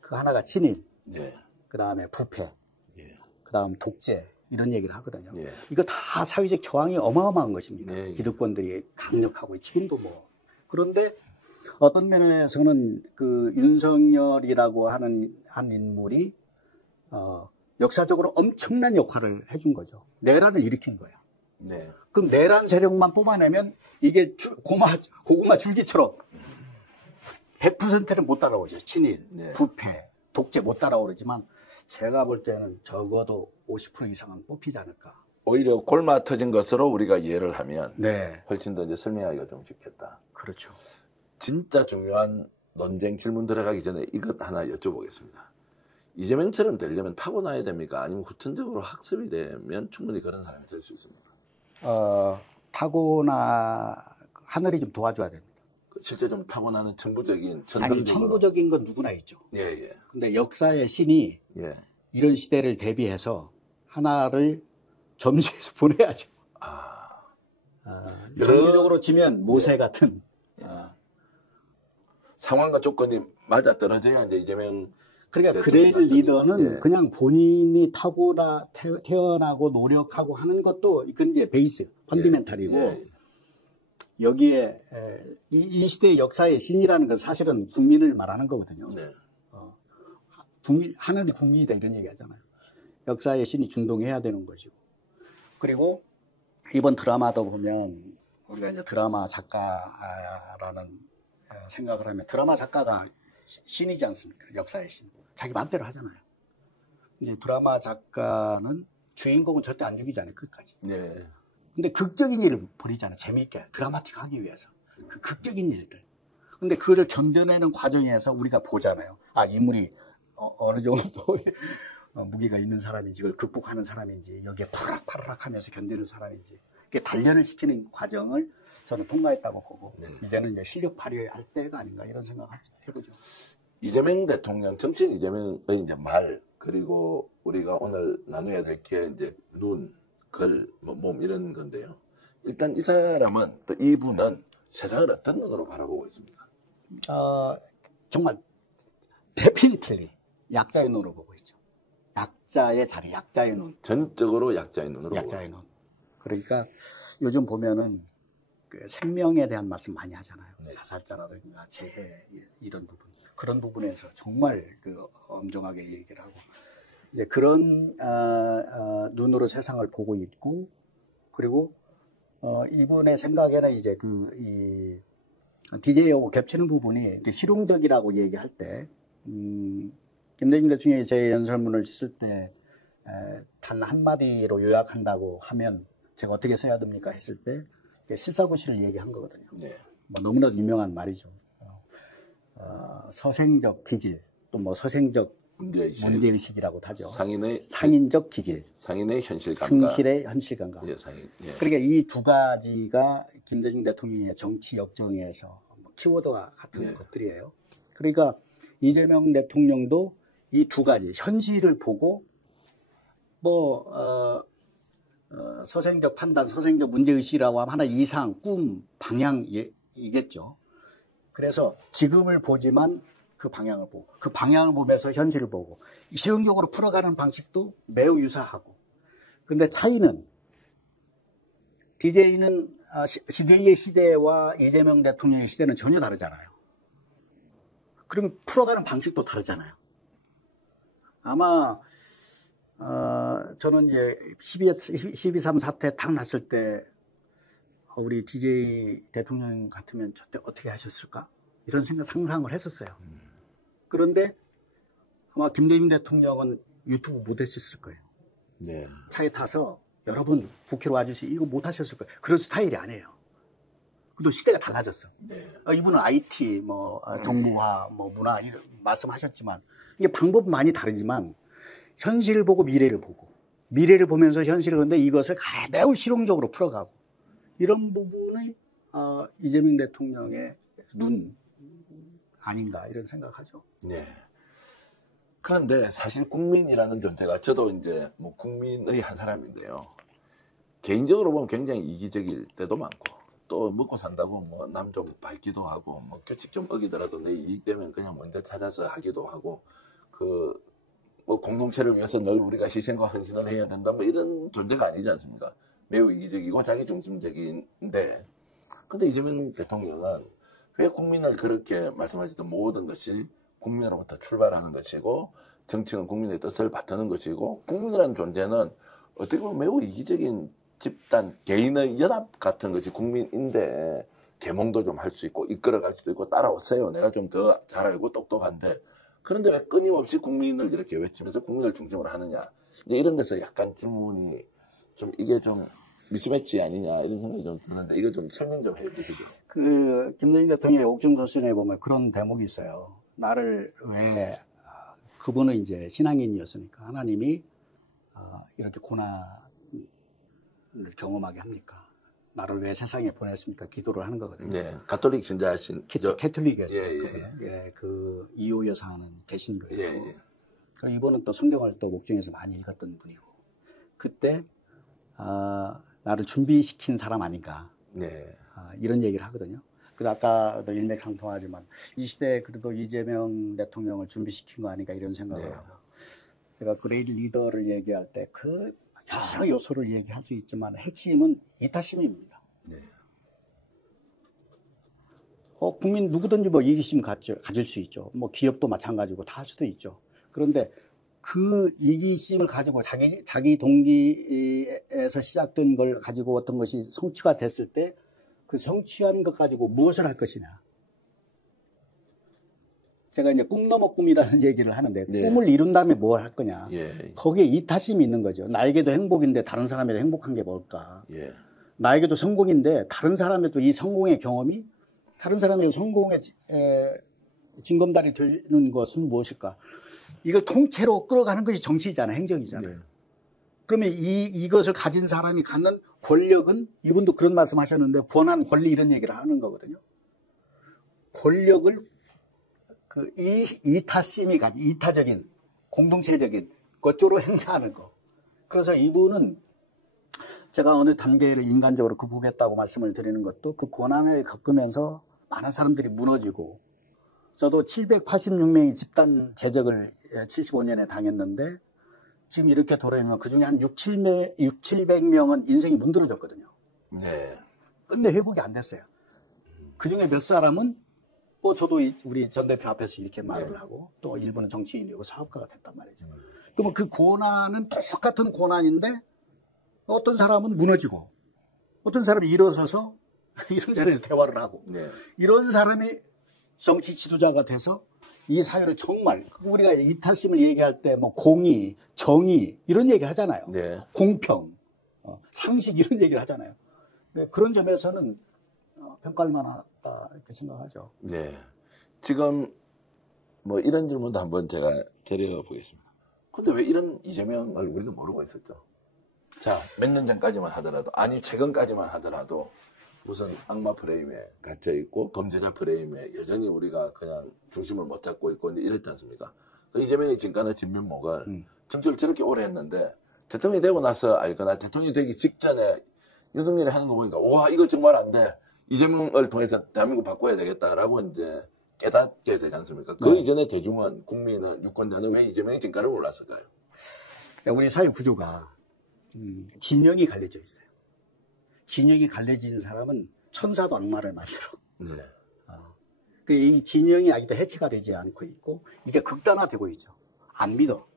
그 하나가 친일, 예. 그 다음에 부패, 예. 그 다음 독재 이런 얘기를 하거든요. 예. 이거 다 사회적 저항이 어마어마한 것입니다. 예. 기득권들이 강력하고 지금도 뭐. 그런데 어떤 면에서는 그 윤석열이라고 하는 한 인물이 역사적으로 엄청난 역할을 해준 거죠. 내란을 일으킨 거예요. 네. 그럼 내란 세력만 뽑아내면 이게 고구마 줄기처럼 100%는 못 따라오죠. 친일, 네. 부패, 독재 못 따라오지만 제가 볼 때는 적어도 50% 이상은 뽑히지 않을까. 오히려 골마 터진 것으로 우리가 이해를 하면 네, 훨씬 더 이제 설명하기가 좀 쉽겠다. 그렇죠. 진짜 중요한 논쟁 질문 들어가기 전에 이것 하나 여쭤보겠습니다. 이재명처럼 되려면 타고나야 됩니까? 아니면 후천적으로 학습이 되면 충분히 그런 사람이 될 수 있습니까? 하늘이 좀 도와줘야 됩니다. 실제 좀 타고나는 천부적인 아니, 천성적으로. 천부적인 건 누구나 있죠. 예, 예. 근데 역사의 신이 예. 이런 시대를 대비해서 하나를 점수해서 보내야죠. 정기적으로 치면 모세 같은 상황과 조건이 맞아 떨어져야 이제 이재명. 그러니까 그레일 리더는 예. 그냥 본인이 태어나고 노력하고 하는 것도 이건 이제 베이스, 펀디멘탈이고 예. 여기에 이 시대의 역사의 신이라는 건 사실은 국민을 말하는 거거든요. 네. 하늘이 국민이다 이런 얘기 하잖아요. 역사의 신이 준동해야 되는 것이고. 그리고 이번 드라마도 보면 우리가 이제 드라마 작가라는 생각을 하면 드라마 작가가 신이지 않습니까? 역사의 신. 자기 마음대로 하잖아요. 이제 드라마 작가는 주인공은 절대 안 죽이잖아요. 끝까지. 네. 근데 극적인 일을 벌이잖아요. 재미있게 드라마틱하기 위해서. 그 극적인 일들. 근데 그를 견뎌내는 과정에서 우리가 보잖아요. 아, 인물이 어느 정도 무게가 있는 사람인지, 이걸 극복하는 사람인지, 여기에 파락파락 하면서 견디는 사람인지, 이렇게 단련을 시키는 과정을 저는 통과했다고 보고, 네. 이제는 이제 실력 발휘할 때가 아닌가 이런 생각을 해보죠. 이재명 대통령, 정치인 이재명의 이제 말, 그리고 우리가 오늘 나눠야 될 게 이제 눈, 글, 몸 이런 건데요. 일단 이 사람은, 또 이분은 세상을 어떤 눈으로 바라보고 있습니까? 정말 데피니틀리 약자의 눈으로 보고 있죠. 약자의 자리, 약자의 눈. 전적으로 약자의 눈으로 보고 약자의 눈. 그러니까 요즘 보면은 그 생명에 대한 말씀 많이 하잖아요. 네. 자살자라든가 재해 이런 부분. 그런 부분에서 정말 그 엄정하게 얘기를 하고 이제 그런 눈으로 세상을 보고 있고 그리고 이분의 생각에는 이제 이 DJ하고 겹치는 부분이 실용적이라고 얘기할 때 김대중 대통령이 제 연설문을 쓸 때 단 한마디로 요약한다고 하면 제가 어떻게 써야 됩니까 했을 때 실사구시를 얘기한 거거든요. 네. 뭐 너무나도 유명한 말이죠. 서생적 기질 또 뭐 서생적 문제의식이라고도 하죠. 상인적 기질, 상인의 현실감과 상실의 현실감과. 예, 상인. 예. 그러니까 이 두 가지가 김대중 대통령의 정치 역정에서 키워드와 같은 예. 것들이에요. 그러니까 이재명 대통령도 이 두 가지 현실을 보고 뭐 서생적 판단, 서생적 문제의식이라고 하면 하나 이상, 꿈, 방향이겠죠. 그래서 지금을 보지만 그 방향을 보고 그 방향을 보면서 현실을 보고 실용적으로 풀어가는 방식도 매우 유사하고 근데 차이는 DJ는 DJ의 시대와 이재명 대통령의 시대는 전혀 다르잖아요. 그러면 풀어가는 방식도 다르잖아요. 아마 저는 이제 12.3 사태 딱 났을 때 우리 DJ 대통령 같으면 저때 어떻게 하셨을까? 이런 상상을 했었어요. 그런데 아마 김대중 대통령은 유튜브 못 했었을 거예요. 네. 차에 타서 여러분 국회로 와주세요. 이거 못 하셨을 거예요. 그런 스타일이 아니에요. 그도 시대가 달라졌어. 네. 이분은 IT, 뭐 정부화, 뭐 문화 이런 말씀하셨지만 이게 방법은 많이 다르지만 현실을 보고 미래를 보고 미래를 보면서 현실을 보는데 이것을 매우 실용적으로 풀어가고 이런 부분이 이재명 대통령의 눈 아닌가 이런 생각하죠. 네. 그런데 사실 국민이라는 존재가 저도 이제 뭐 국민의 한 사람인데요. 개인적으로 보면 굉장히 이기적일 때도 많고 또 먹고 산다고 뭐 남 좀 밟기도 하고 뭐 규칙 좀 어기더라도 내 이익 되면 그냥 먼저 찾아서 하기도 하고 그 뭐 공동체를 위해서 늘 우리가 희생과 헌신을 해야 된다 뭐 이런 존재가 아니지 않습니까? 매우 이기적이고 자기중심적인데 근데 이재명 대통령은 왜 국민을 그렇게 말씀하셨던 모든 것이 국민으로부터 출발하는 것이고 정치는 국민의 뜻을 받드는 것이고 국민이라는 존재는 어떻게 보면 매우 이기적인 집단 개인의 연합 같은 것이 국민인데 계몽도 좀 할 수 있고 이끌어갈 수도 있고 따라오세요. 내가 좀 더 잘 알고 똑똑한데 그런데 왜 끊임없이 국민을 이렇게 외치면서 국민을 중심으로 하느냐 이런 데서 약간 질문이 좀 이게 좀 미스매치 아니냐 이런 생각이 좀 드는데 이거 좀 설명 좀 해주시죠. 김대중 대통령의 옥중서신에 보면 그런 대목이 있어요. 나를 왜 그분은 이제 신앙인이었으니까 하나님이 이렇게 고난을 경험하게 합니까? 나를 왜 세상에 보냈습니까? 기도를 하는 거거든요. 네, 가톨릭 신자신 캐톨릭이었죠. 예. 그 이호 여사는 개신교였고 예. 그럼 이분은 또 성경을 또 목중에서 많이 읽었던 분이고 그때 나를 준비시킨 사람 아닌가 네. 이런 얘기를 하거든요. 그래서 아까도 일맥상통하지만 이 시대에 그래도 이재명 대통령을 준비시킨 거 아닌가 이런 생각을 네. 하고 제가 그레이트 리더를 얘기할 때 그 여러 요소를 얘기할 수 있지만 핵심은 이타심입니다. 네. 국민 누구든지 뭐 이기심 가질 수 있죠. 뭐 기업도 마찬가지고 다 할 수도 있죠. 그런데 그 이기심을 가지고 자기 동기에서 시작된 걸 가지고 어떤 것이 성취가 됐을 때 그 성취한 것 가지고 무엇을 할 것이냐. 제가 이제 꿈 넘어 꿈이라는 얘기를 하는데 네. 꿈을 이룬 다음에 뭘 할 거냐. 예. 거기에 이타심이 있는 거죠. 나에게도 행복인데 다른 사람에도 행복한 게 뭘까. 예. 나에게도 성공인데 다른 사람에도 이 성공의 경험이 다른 사람의 성공의 징검다리 되는 것은 무엇일까. 이걸 통째로 끌어가는 것이 정치잖아요. 행정이잖아요. 네. 그러면 이것을 가진 사람이 갖는 권력은 이분도 그런 말씀 하셨는데 권한, 권리 이런 얘기를 하는 거거든요. 권력을 이타심이 가진 이타적인 공동체적인 것으로 행사하는 거. 그래서 이분은 제가 어느 단계를 인간적으로 극복했다고 말씀을 드리는 것도 그 고난을 겪으면서 많은 사람들이 무너지고 저도 786명의 집단 제적을 75년에 당했는데 지금 이렇게 돌아오면 그중에 한 700명은 인생이 문드러졌거든요. 네. 끝내 회복이 안 됐어요. 그중에 몇 사람은 저도 우리 전 대표 앞에서 이렇게 말을 하고 또 일부는 정치인이고 사업가가 됐단 말이죠. 그러면 그 고난은 똑같은 고난인데 어떤 사람은 무너지고 어떤 사람이 일어서서 이런 자리에서 대화를 하고 네. 이런 사람이 정치 지도자가 돼서 이 사회를 정말 우리가 이타심을 얘기할 때 뭐 공의, 정의 이런 얘기 하잖아요. 네. 공평, 상식 이런 얘기를 하잖아요. 그런 점에서는 평가할 만하다 이렇게 생각하죠. 네. 지금 뭐 이런 질문도 한번 제가 드려보겠습니다. 근데 왜 이런 이재명을 우리가 모르고 있었죠? 자, 몇 년 전까지만 하더라도, 아니 최근까지만 하더라도 무슨 악마 프레임에 갇혀 있고 범죄자 프레임에 여전히 우리가 그냥 중심을 못 잡고 있고 이랬지 않습니까? 이재명이 지금까지 진면목을 정치를 저렇게 오래 했는데 대통령이 되고 나서 알거나 대통령이 되기 직전에 윤석열이 하는 거 보니까 와 이거 정말 안 돼. 이재명을 통해서 대한민국 바꿔야 되겠다라고 이제 깨닫게 되지 않습니까? 그 이전에 대중은 국민은 유권자는 왜 이재명이 진가를 몰랐을까요? 우리 사회 구조가 진영이 갈려져 있어요. 진영이 갈려진 사람은 천사도 악마를 만들어. 네. 이 진영이 아직도 해체가 되지 않고 있고 이게 극단화되고 있죠. 안 믿어.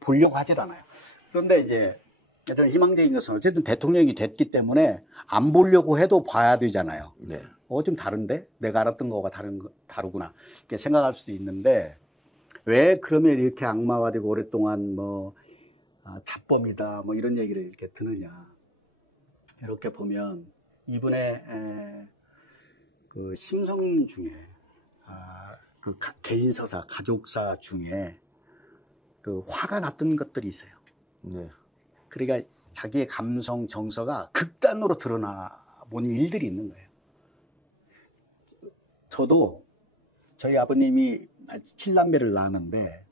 보려고 하질 않아요. 그런데 이제 저는 희망적인 것은 어쨌든 대통령이 됐기 때문에 안 보려고 해도 봐야 되잖아요. 네. 좀 다른데? 내가 알았던 거가 다르구나. 이렇게 생각할 수도 있는데 왜 그러면 이렇게 악마화되고 오랫동안 잡범이다 뭐 이런 얘기를 이렇게 드느냐. 이렇게 보면 이분의 그 심성 중에 그 개인 서사, 가족사 중에 그 화가 났던 것들이 있어요. 네. 그러니까 자기의 감성, 정서가 극단으로 드러나 본 일들이 있는 거예요. 저도 저희 아버님이 7남매를 낳았는데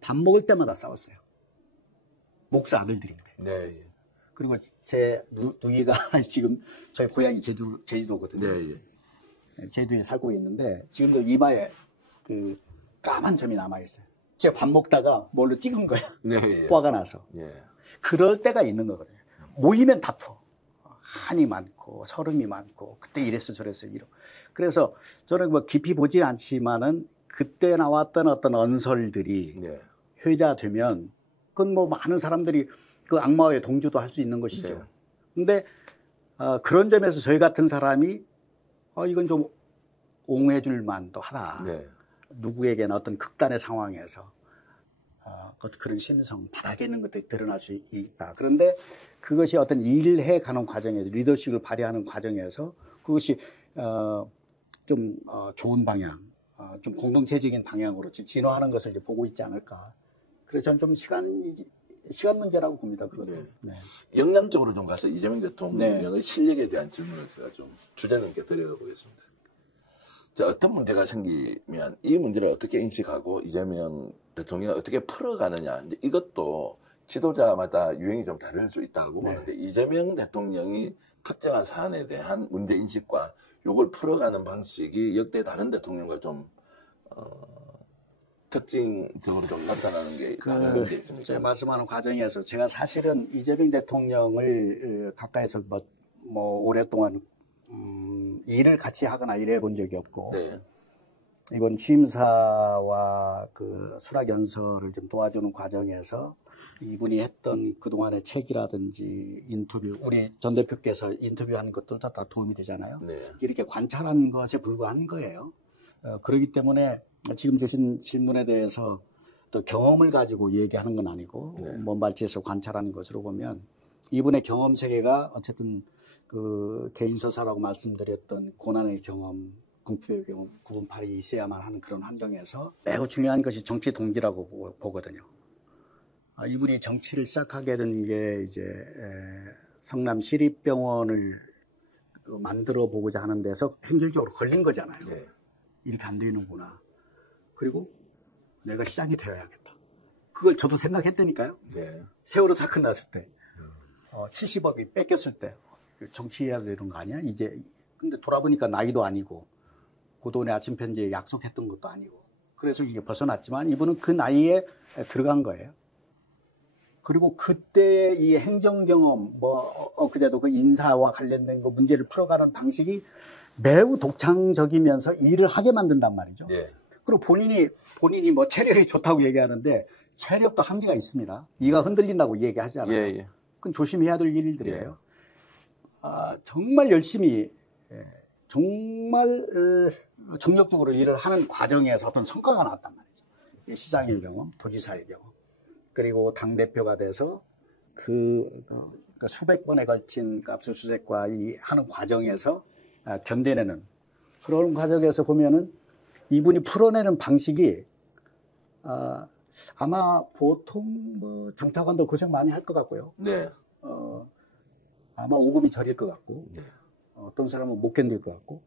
밥 먹을 때마다 싸웠어요. 목사 아들들인데. 네. 그리고 제 누이가 지금 저희 고향이 제주도거든요. 네. 제주도에 살고 있는데 지금도 이마에 그 까만 점이 남아있어요. 제가 밥 먹다가 뭘로 찍은 거야. 네. 화가 나서. 예. 그럴 때가 있는 거거든요. 모이면 다투. 한이 많고 서름이 많고 그때 이랬어 저랬어 이러. 그래서 저는 뭐 깊이 보지 않지만은 그때 나왔던 어떤 언설들이 네. 회자되면 그건 뭐 많은 사람들이 그 악마와의 동조도 할 수 있는 것이죠. 네. 근데 그런 점에서 저희 같은 사람이 이건 좀 옹해줄 만도 하다. 네. 누구에게나 어떤 극단의 상황에서 그런 심성, 바닥에 있는 것들이 드러날 수 있다. 그런데 그것이 어떤 일을 해가는 과정에서, 리더십을 발휘하는 과정에서 그것이 좀 좋은 방향, 좀 공동체적인 방향으로 진화하는 것을 이제 보고 있지 않을까. 그래서 저는 좀 시간 문제라고 봅니다. 그것도. 네. 네. 영양적으로 좀 가서 이재명 대통령의 네. 실력에 대한 질문을 제가 좀 주제님께 드려보겠습니다. 자, 어떤 문제가 생기면 이 문제를 어떻게 인식하고 이재명 대통령이 어떻게 풀어가느냐. 이제 이것도 지도자마다 유행이 좀 다를 수 있다고 네. 보는데 이재명 대통령이 특정한 사안에 대한 문제인식과 요걸 풀어가는 방식이 역대 다른 대통령과 좀 특징적으로 좀 나타나는 게 다른 게 있습니까? 제가 말씀하는 과정에서 제가 사실은 이재명 대통령을 가까이서 뭐 오랫동안 일을 같이 하거나 일해 본 적이 없고 네. 이번 취임사와 그 수락 연설을 좀 도와주는 과정에서 이분이 했던 그동안의 책이라든지 인터뷰, 우리 전 대표께서 인터뷰하는 것들도 다 도움이 되잖아요. 네. 이렇게 관찰한 것에 불과한 거예요. 그렇기 때문에 지금 주신 질문에 대해서 또 경험을 가지고 얘기하는 건 아니고 네. 먼 발치에서 관찰하는 것으로 보면 이분의 경험 세계가 어쨌든 그 개인서사라고 말씀드렸던 고난의 경험, 궁핍의 경험, 구분팔이 있어야만 하는 그런 환경에서 매우 중요한 것이 정치 동기라고 보거든요. 이분이 정치를 시작하게 된 게 이제 성남 시립병원을 만들어 보고자 하는 데서 행정적으로 걸린 거잖아요. 네. 이렇게 안 되는구나. 그리고 내가 시장이 되어야겠다. 그걸 저도 생각했다니까요. 네. 세월호 사건 났을 때 70억이 뺏겼을 때 정치해야 되는 거 아니야? 이제 근데 돌아보니까 나이도 아니고 고도원의 아침 편지에 약속했던 것도 아니고 그래서 이게 벗어났지만 이분은 그 나이에 들어간 거예요. 그리고 그때 이 행정 경험 그제도 그 인사와 관련된 거 문제를 풀어가는 방식이 매우 독창적이면서 일을 하게 만든단 말이죠. 네. 그리고 본인이 뭐 체력이 좋다고 얘기하는데 체력도 한계가 있습니다. 이가 흔들린다고 얘기하지 않아요. 예. 그건 조심해야 될 일들이에요. 정말 열심히 정말 정력적으로 일을 하는 과정에서 어떤 성과가 나왔단 말이죠. 시장의 경험, 도지사의 경험, 그리고 당대표가 돼서 그러니까 수백 번에 걸친 압수수색과 하는 과정에서 견뎌내는 그런 과정에서 보면은 이분이 풀어내는 방식이 아마 보통 뭐 정타관도 고생 많이 할 것 같고요. 네. 아마 오금이 저릴 것 같고, 네. 어떤 사람은 못 견딜 것 같고,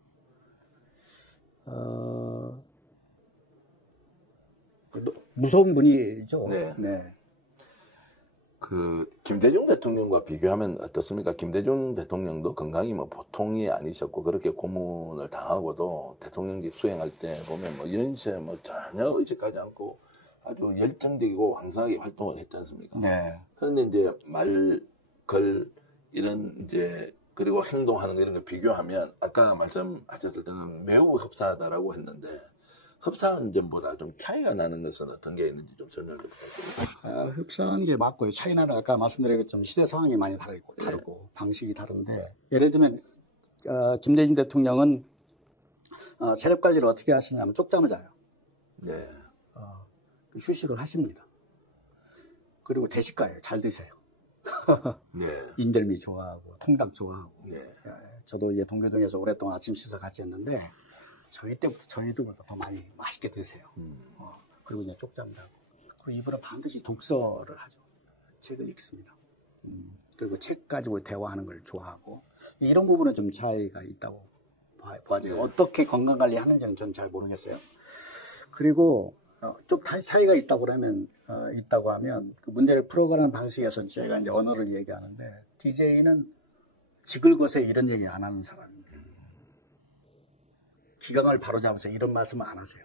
무서운 분이죠. 네. 네. 그 김대중 대통령과 비교하면 어떻습니까? 김대중 대통령도 건강이 뭐 보통이 아니셨고 그렇게 고문을 당하고도 대통령직 수행할 때 보면 뭐 연세 뭐 전혀 의식하지 않고 아주 열정적이고 왕성하게 활동을 했지 않습니까? 네. 그런데 이제 말, 걸 이런 이제 그리고 행동하는 거 이런 걸 비교하면 아까 말씀하셨을 때는 매우 흡사하다라고 했는데 흡사한 점보다 좀 차이가 나는 것은 어떤 게 있는지 좀 설명해 주세요. 흡사한 게 맞고요. 차이나는 아까 말씀드린 것처럼 시대 상황이 많이 다르고 방식이 다른데 예를 들면 김대중 대통령은 체력 관리를 어떻게 하시냐면 쪽잠을 자요. 네. 휴식을 하십니다. 그리고 대식가예요. 잘 드세요. 네. 인절미 좋아하고 통닭 좋아하고 네. 저도 이제 동교동에서 오랫동안 아침 식사 같이 했는데 저희들보다 더 많이 맛있게 드세요. 그리고 이제 쪽잠도 하고. 그리고 이분은 반드시 독서를 하죠. 책을 읽습니다. 그리고 책 가지고 대화하는 걸 좋아하고. 이런 부분은 좀 차이가 있다고 봐야죠. 어떻게 건강관리 하는지는 전 잘 모르겠어요. 그리고 좀 차이가 있다고 하면 그 문제를 풀어가는 방식에서 제가 이제 언어를 얘기하는데 DJ는 지글것에 이런 얘기 안 하는 사람입니다. 기강을 바로잡아서 이런 말씀을 안 하세요.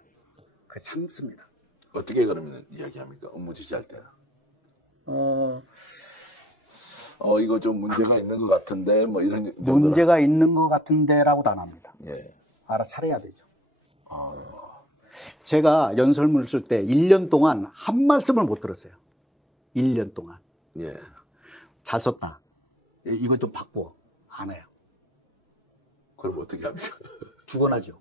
그 참습니다. 어떻게 그러면 이야기합니까? 업무 지시할 때는. 이거 좀 문제가 있는 것 같은데, 뭐 이런. 문제가 있는 것 같은데라고도 안 합니다. 예. 알아차려야 되죠. 제가 연설문을 쓸 때 1년 동안 한 말씀을 못 들었어요. 1년 동안. 예. 잘 썼다. 이거 좀 바꿔. 안 해요. 그럼 어떻게 합니까? 죽어나죠.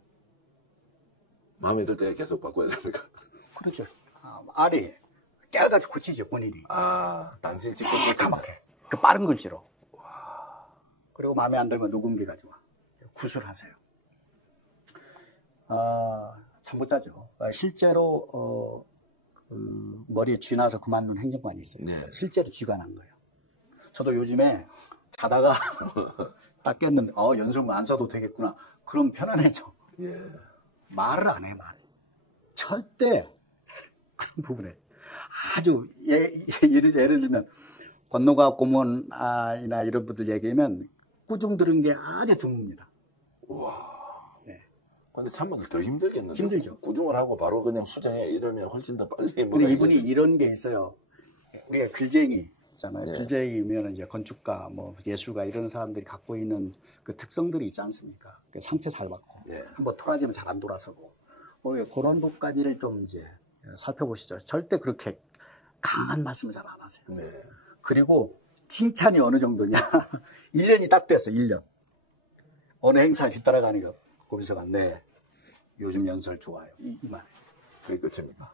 마음에 들 때 계속 바꿔야 됩니까? 그렇죠. 아리 깨알같이 고치죠, 본인이. 당신 직접 까맣게. 그 빠른 글씨로. 그리고 마음에 안 들면 녹음기 가지고 구술하세요. 잠 못 자죠. 실제로 머리에 쥐 나서 그만둔 행정관이 있어요. 네. 실제로 쥐가 난 거예요. 저도 요즘에 자다가 딱 깼는데 연설문 안 써도 되겠구나. 그럼 편안해져. 예. 말을 안 해, 말. 절대 그런 부분에 아주 예를 들면 권노가 고문이나 이런 분들 얘기하면 꾸중 들은 게 아주 드뭅니다. 와. 네. 근데 참모들 더 힘들겠는데. 힘들죠. 꾸중을 하고 바로 그냥 수정해 이러면 훨씬 더 빨리. 근데 이분이 이런 게 있어요. 우리가 글쟁이 있잖아요. 예. 글쟁이면 이제 건축가, 뭐 예술가 이런 사람들이 갖고 있는 그 특성들이 있지 않습니까? 상처 잘 받고, 예. 한번 토라지면 잘 안 돌아서고, 그런 것까지를 좀 이제 살펴보시죠. 절대 그렇게 강한 말씀을 잘 안 하세요. 네. 그리고 칭찬이 어느 정도냐? 1년이 딱 됐어, 1년. 어느 행사 뒤따라가니까 고비서가 네, 요즘 연설 좋아요. 이 말이에요. 그게 끝입니까?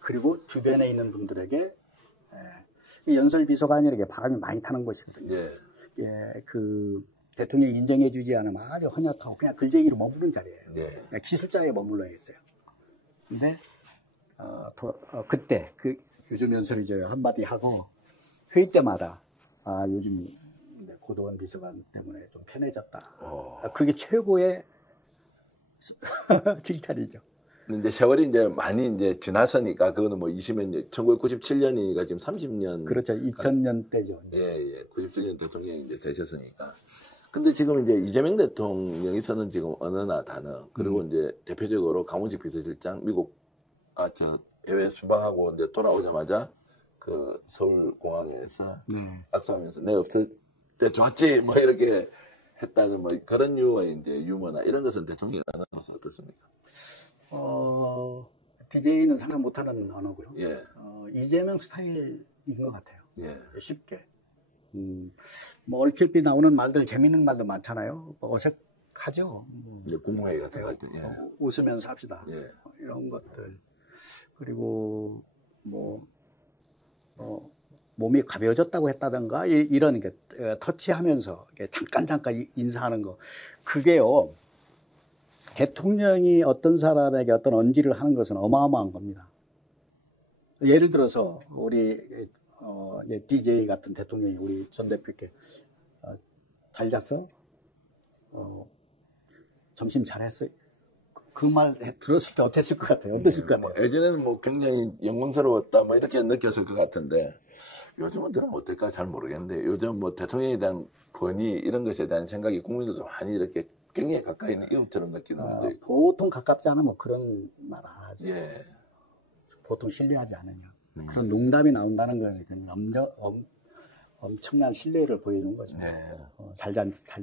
그리고 주변에 있는 분들에게 이 연설 비서관이라는 게 바람이 많이 타는 것이거든요. 예. 그 대통령이 인정해주지 않으면 아주 허약하고 그냥 글쟁이로 머무는 자리예요. 네. 그냥 기술자에 머물러 있어요. 근데 그때 요즘 연설이죠. 한마디 하고 회의 때마다 요즘 고도원 비서관 때문에 좀 편해졌다. 그게 최고의 칭찬이죠. 근데 세월이 이제 많이 이제 지나서니까 그거는 뭐 20년 1997년이니까 지금 30년. 그렇죠. 2000년 때죠. 예. 97년 대통령이 이제 되셨으니까. 근데 지금 이제 이재명 대통령에서는 지금 언어나 단어 그리고 이제 대표적으로 강훈식 비서실장 미국 해외 순방하고 이제 돌아오자마자 그 서울공항에서 악수하면서 내가 없을 때 좋았지 뭐 이렇게 했다는 뭐 그런 류의 이제 유머나 이런 것은 대통령이 언어로서 어떻습니까? DJ는 상상 못하는 언어고요. 예. 이재명 스타일인 것 같아요. 예. 쉽게. 뭐 얼핏 나오는 말들, 재밌는 말도 많잖아요. 뭐 어색하죠. 이제 국무회의 같은 거 할 때. 예. 웃으면서 합시다. 예. 이런 것들. 그리고 몸이 가벼워졌다고 했다든가 이런 게 터치하면서 잠깐 인사하는 거. 그게요. 대통령이 어떤 사람에게 어떤 언지를 하는 것은 어마어마한 겁니다. 예를 들어서 우리 DJ 같은 대통령이 우리 전 대표께 잘 잤어? 점심 잘했어? 그 말 들었을 때 어땠을 것 같아요? 어땠을 것 같아요? 예전에는 뭐 굉장히 영광스러웠다 뭐 이렇게 느꼈을 것 같은데 요즘은 들으면 어떨까 잘 모르겠는데 요즘 뭐 대통령에 대한 권위 이런 것에 대한 생각이 국민들도 많이 이렇게 굉장히 가까이 있는 이웃처럼 느끼는데 보통 가깝지 않으면 그런 말 안 하죠. 예. 보통 신뢰하지 않으면 그런 농담이 나온다는 것은 엄청난 신뢰를 보여주는 거죠. 네. 잘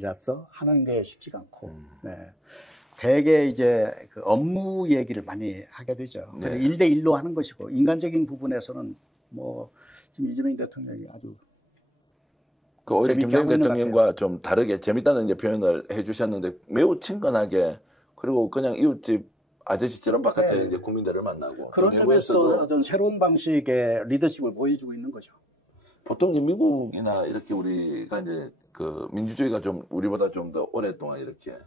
잤어? 하는 게 쉽지가 않고. 네. 대개 이제 그 업무 얘기를 많이 하게 되죠. 네. 1대1로 하는 것이고, 인간적인 부분에서는 뭐, 지금 이재명 대통령이 아주. 오히려 김대중 대통령과 좀 다르게 재밌다는 이제 표현을 해주셨는데 매우 친근하게 그리고 그냥 이웃집 아저씨처럼 바깥에 네. 이제 국민들을 만나고 그런 점에서 어떤 새로운 방식의 리더십을 보여주고 있는 거죠. 보통 이제 미국이나 이렇게 우리가 이제 그 민주주의가 좀 우리보다 좀 더 오랫동안 이렇게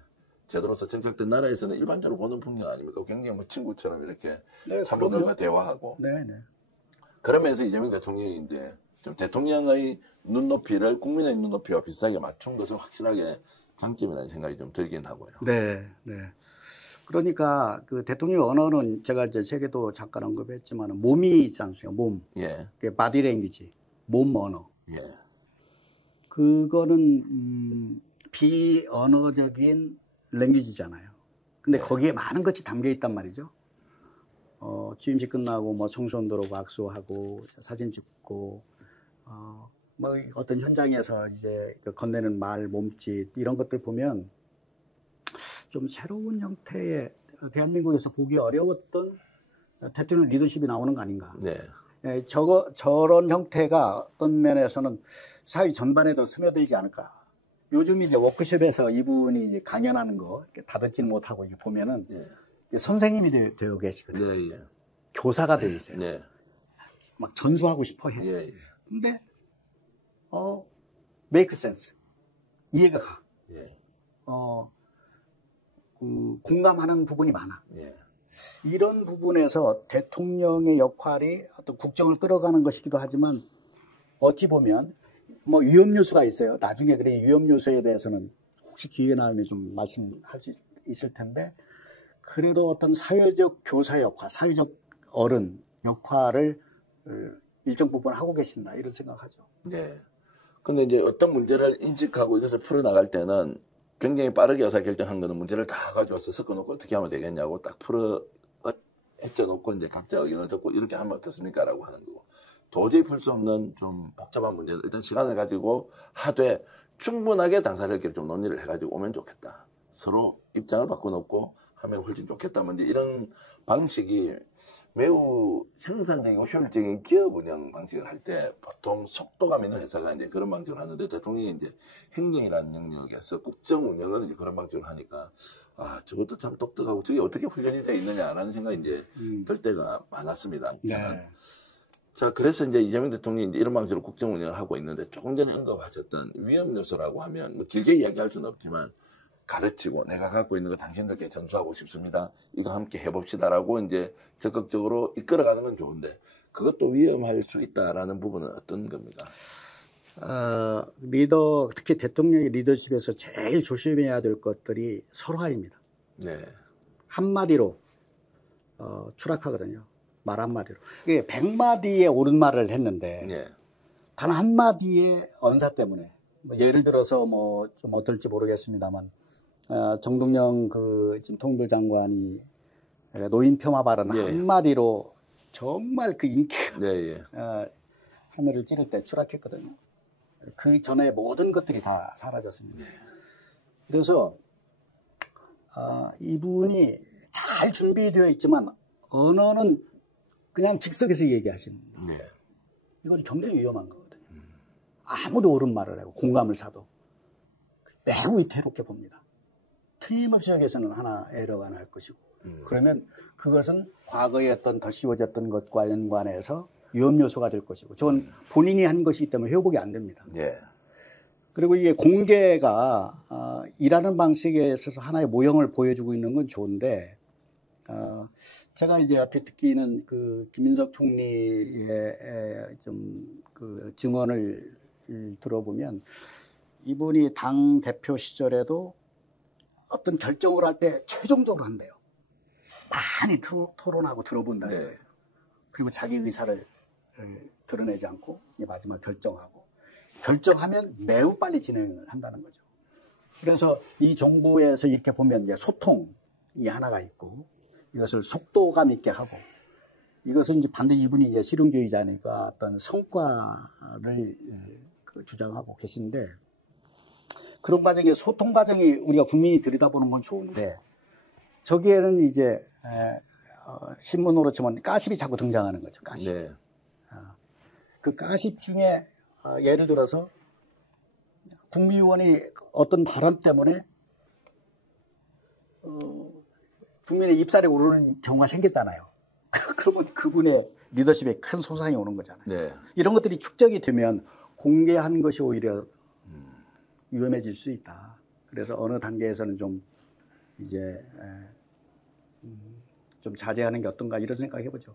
제도로서 정착된 나라에서는 일반적으로 보는 풍경 아닙니까? 굉장히 뭐 친구처럼 이렇게 네, 사람들과 대화하고. 네, 네. 그러면서 이재명 대통령이 이제 좀 대통령의 눈높이를 국민의 눈높이와 비슷하게 맞춘 것은 확실하게 장점이라는 생각이 좀 들긴 하고요. 네, 네. 그러니까 그 대통령 언어는 제가 이제 책에도 잠깐 언급했지만 몸이 있지 않습니까? 몸. 예. 바디 랭귀지. 몸 언어. 예. 그거는 비언어적인 랭귀지잖아요. 근데 거기에 많은 것이 담겨 있단 말이죠. 취임식 끝나고 뭐 청소년 들어오고 악수하고 사진 찍고 뭐 어떤 현장에서 이제 건네는 말, 몸짓 이런 것들 보면 좀 새로운 형태의 대한민국에서 보기 어려웠던 대통령 리더십이 나오는 거 아닌가. 네. 예, 저런 형태가 어떤 면에서는 사회 전반에도 스며들지 않을까. 요즘 이제 워크숍에서 이분이 강연하는 거 다듣지는 못하고 이게 보면은 네. 선생님이 되어 계시거든요. 네, 예. 교사가 되어 있어요. 네. 막 전수하고 싶어 해. 예, 예. 근데 make sense. 이해가 가. 예. 공감하는 부분이 많아. 예. 이런 부분에서 대통령의 역할이 어떤 국정을 끌어가는 것이기도 하지만 어찌 보면 뭐 위험 요소가 있어요. 나중에 그래 위험 요소에 대해서는 혹시 기회 나오면 좀 말씀할 수 있을 텐데 그래도 어떤 사회적 교사 역할, 사회적 어른 역할을 일정 부분 하고 계신다 이런 생각하죠. 네. 근데 이제 어떤 문제를 인식하고 이것을 풀어나갈 때는 굉장히 빠르게 의사결정한 거는 문제를 다 가져와서 섞어놓고 어떻게 하면 되겠냐고 딱 헤쳐놓고 이제 각자 의견을 듣고 이렇게 하면 어떻습니까? 라고 하는 거고. 도저히 풀 수 없는 좀 복잡한 문제들 일단 시간을 가지고 하되 충분하게 당사자들끼리 좀 논의를 해가지고 오면 좋겠다. 서로 입장을 바꿔놓고 하면 훨씬 좋겠다면 이런 방식이 매우 생산적이고 효율적인 기업 운영 방식을 할 때 보통 속도감 있는 회사가 이제 그런 방식을 하는데 대통령이 이제 행정이라는 영역에서 국정 운영을 이제 그런 방식으로 하니까 저것도 참 똑똑하고 저게 어떻게 훈련이 돼 있느냐라는 생각이 이제 들 때가 많았습니다. 네. 자, 그래서 이제 이재명 대통령이 이제 이런 방식으로 국정 운영을 하고 있는데 조금 전에 언급하셨던 위험 요소라고 하면 뭐 길게 이야기할 수는 없지만 가르치고 내가 갖고 있는 거 당신들께 전수하고 싶습니다. 이거 함께 해봅시다라고 이제 적극적으로 이끌어가는 건 좋은데 그것도 위험할 수 있다라는 부분은 어떤 겁니까? 특히 대통령의 리더십에서 제일 조심해야 될 것들이 설화입니다. 네. 한마디로 추락하거든요. 말 한마디로. 100마디의 옳은 말을 했는데 네. 단 한마디의 언사 때문에 예를 들어서 뭐 좀 어떨지 모르겠습니다만 정동영 통일부 장관이 노인 폄하 발언 예. 한마디로 정말 그 인기가 네, 하늘을 찌를 때 추락했거든요. 그 전에 모든 것들이 다 사라졌습니다. 그래서 이분이 잘 준비되어 있지만 언어는 그냥 즉석에서 얘기하시는 거예요. 네. 이건 굉장히 위험한 거거든요. 아무리 옳은 말을 하고 공감을 사도 매우 위태롭게 봅니다. 틀림없이 여기서는 하나 에러가 날 것이고 그러면 그것은 과거에 어떤 더 씌워졌던 것과 연관해서 위험 요소가 될 것이고 저건 본인이 한 것이기 때문에 회복이 안 됩니다. 네. 그리고 이게 공개가 일하는 방식에 있어서 하나의 모형을 보여주고 있는 건 좋은데 제가 이제 앞에 듣기는 그 김민석 총리의 좀 그 증언을 들어보면 이분이 당 대표 시절에도 어떤 결정을 할 때 최종적으로 한대요. 많이 토론하고 들어본다. 네. 그리고 자기 의사를 드러내지 않고 마지막 결정하고 결정하면 매우 빨리 진행을 한다는 거죠. 그래서 이 정부에서 이렇게 보면 이제 소통이 하나가 있고 이것을 속도감 있게 하고 이것은 이제 반드시 이분이 이제 실용주의자니까 어떤 성과를 주장하고 계신데 그런 과정에 소통 과정이 우리가 국민이 들여다보는 건 좋은데 저기에는 이제 신문으로 치면 가십이 자꾸 등장하는 거죠. 가십. 네. 그 가십 중에 예를 들어서 국무위원이 어떤 발언 때문에 국민의 입살에 오르는 경우가 생겼잖아요. 그러면 그분의 리더십에 큰 손상이 오는 거잖아요. 네. 이런 것들이 축적이 되면 공개한 것이 오히려 위험해질 수 있다. 그래서 어느 단계에서는 좀 이제 좀 자제하는 게 어떤가 이런 생각 해보죠.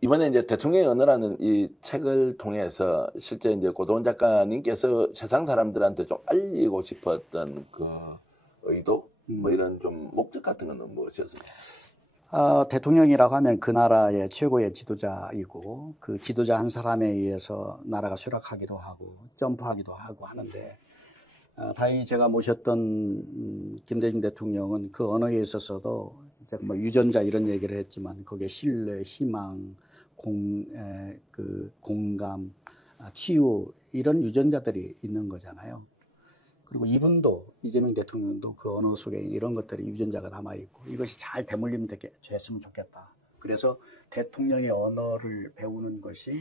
이번에 이제 대통령의 언어라는 이 책을 통해서 실제 이제 고도원 작가님께서 세상 사람들한테 좀 알리고 싶었던 그 의도, 뭐 이런 좀 목적 같은 건 무엇이었습니까? 대통령이라고 하면 그 나라의 최고의 지도자이고 그 지도자 한 사람에 의해서 나라가 쇠락하기도 하고 점프하기도 하고 하는데 다행히 제가 모셨던 김대중 대통령은 그 언어에 있어서도 이제 뭐 유전자 이런 얘기를 했지만 거기에 신뢰, 희망, 공감, 치유 이런 유전자들이 있는 거잖아요. 그리고 이분도 이재명 대통령도 그 언어 속에 이런 것들이 유전자가 남아있고 이것이 잘 대물림 됐으면 좋겠다. 그래서 대통령의 언어를 배우는 것이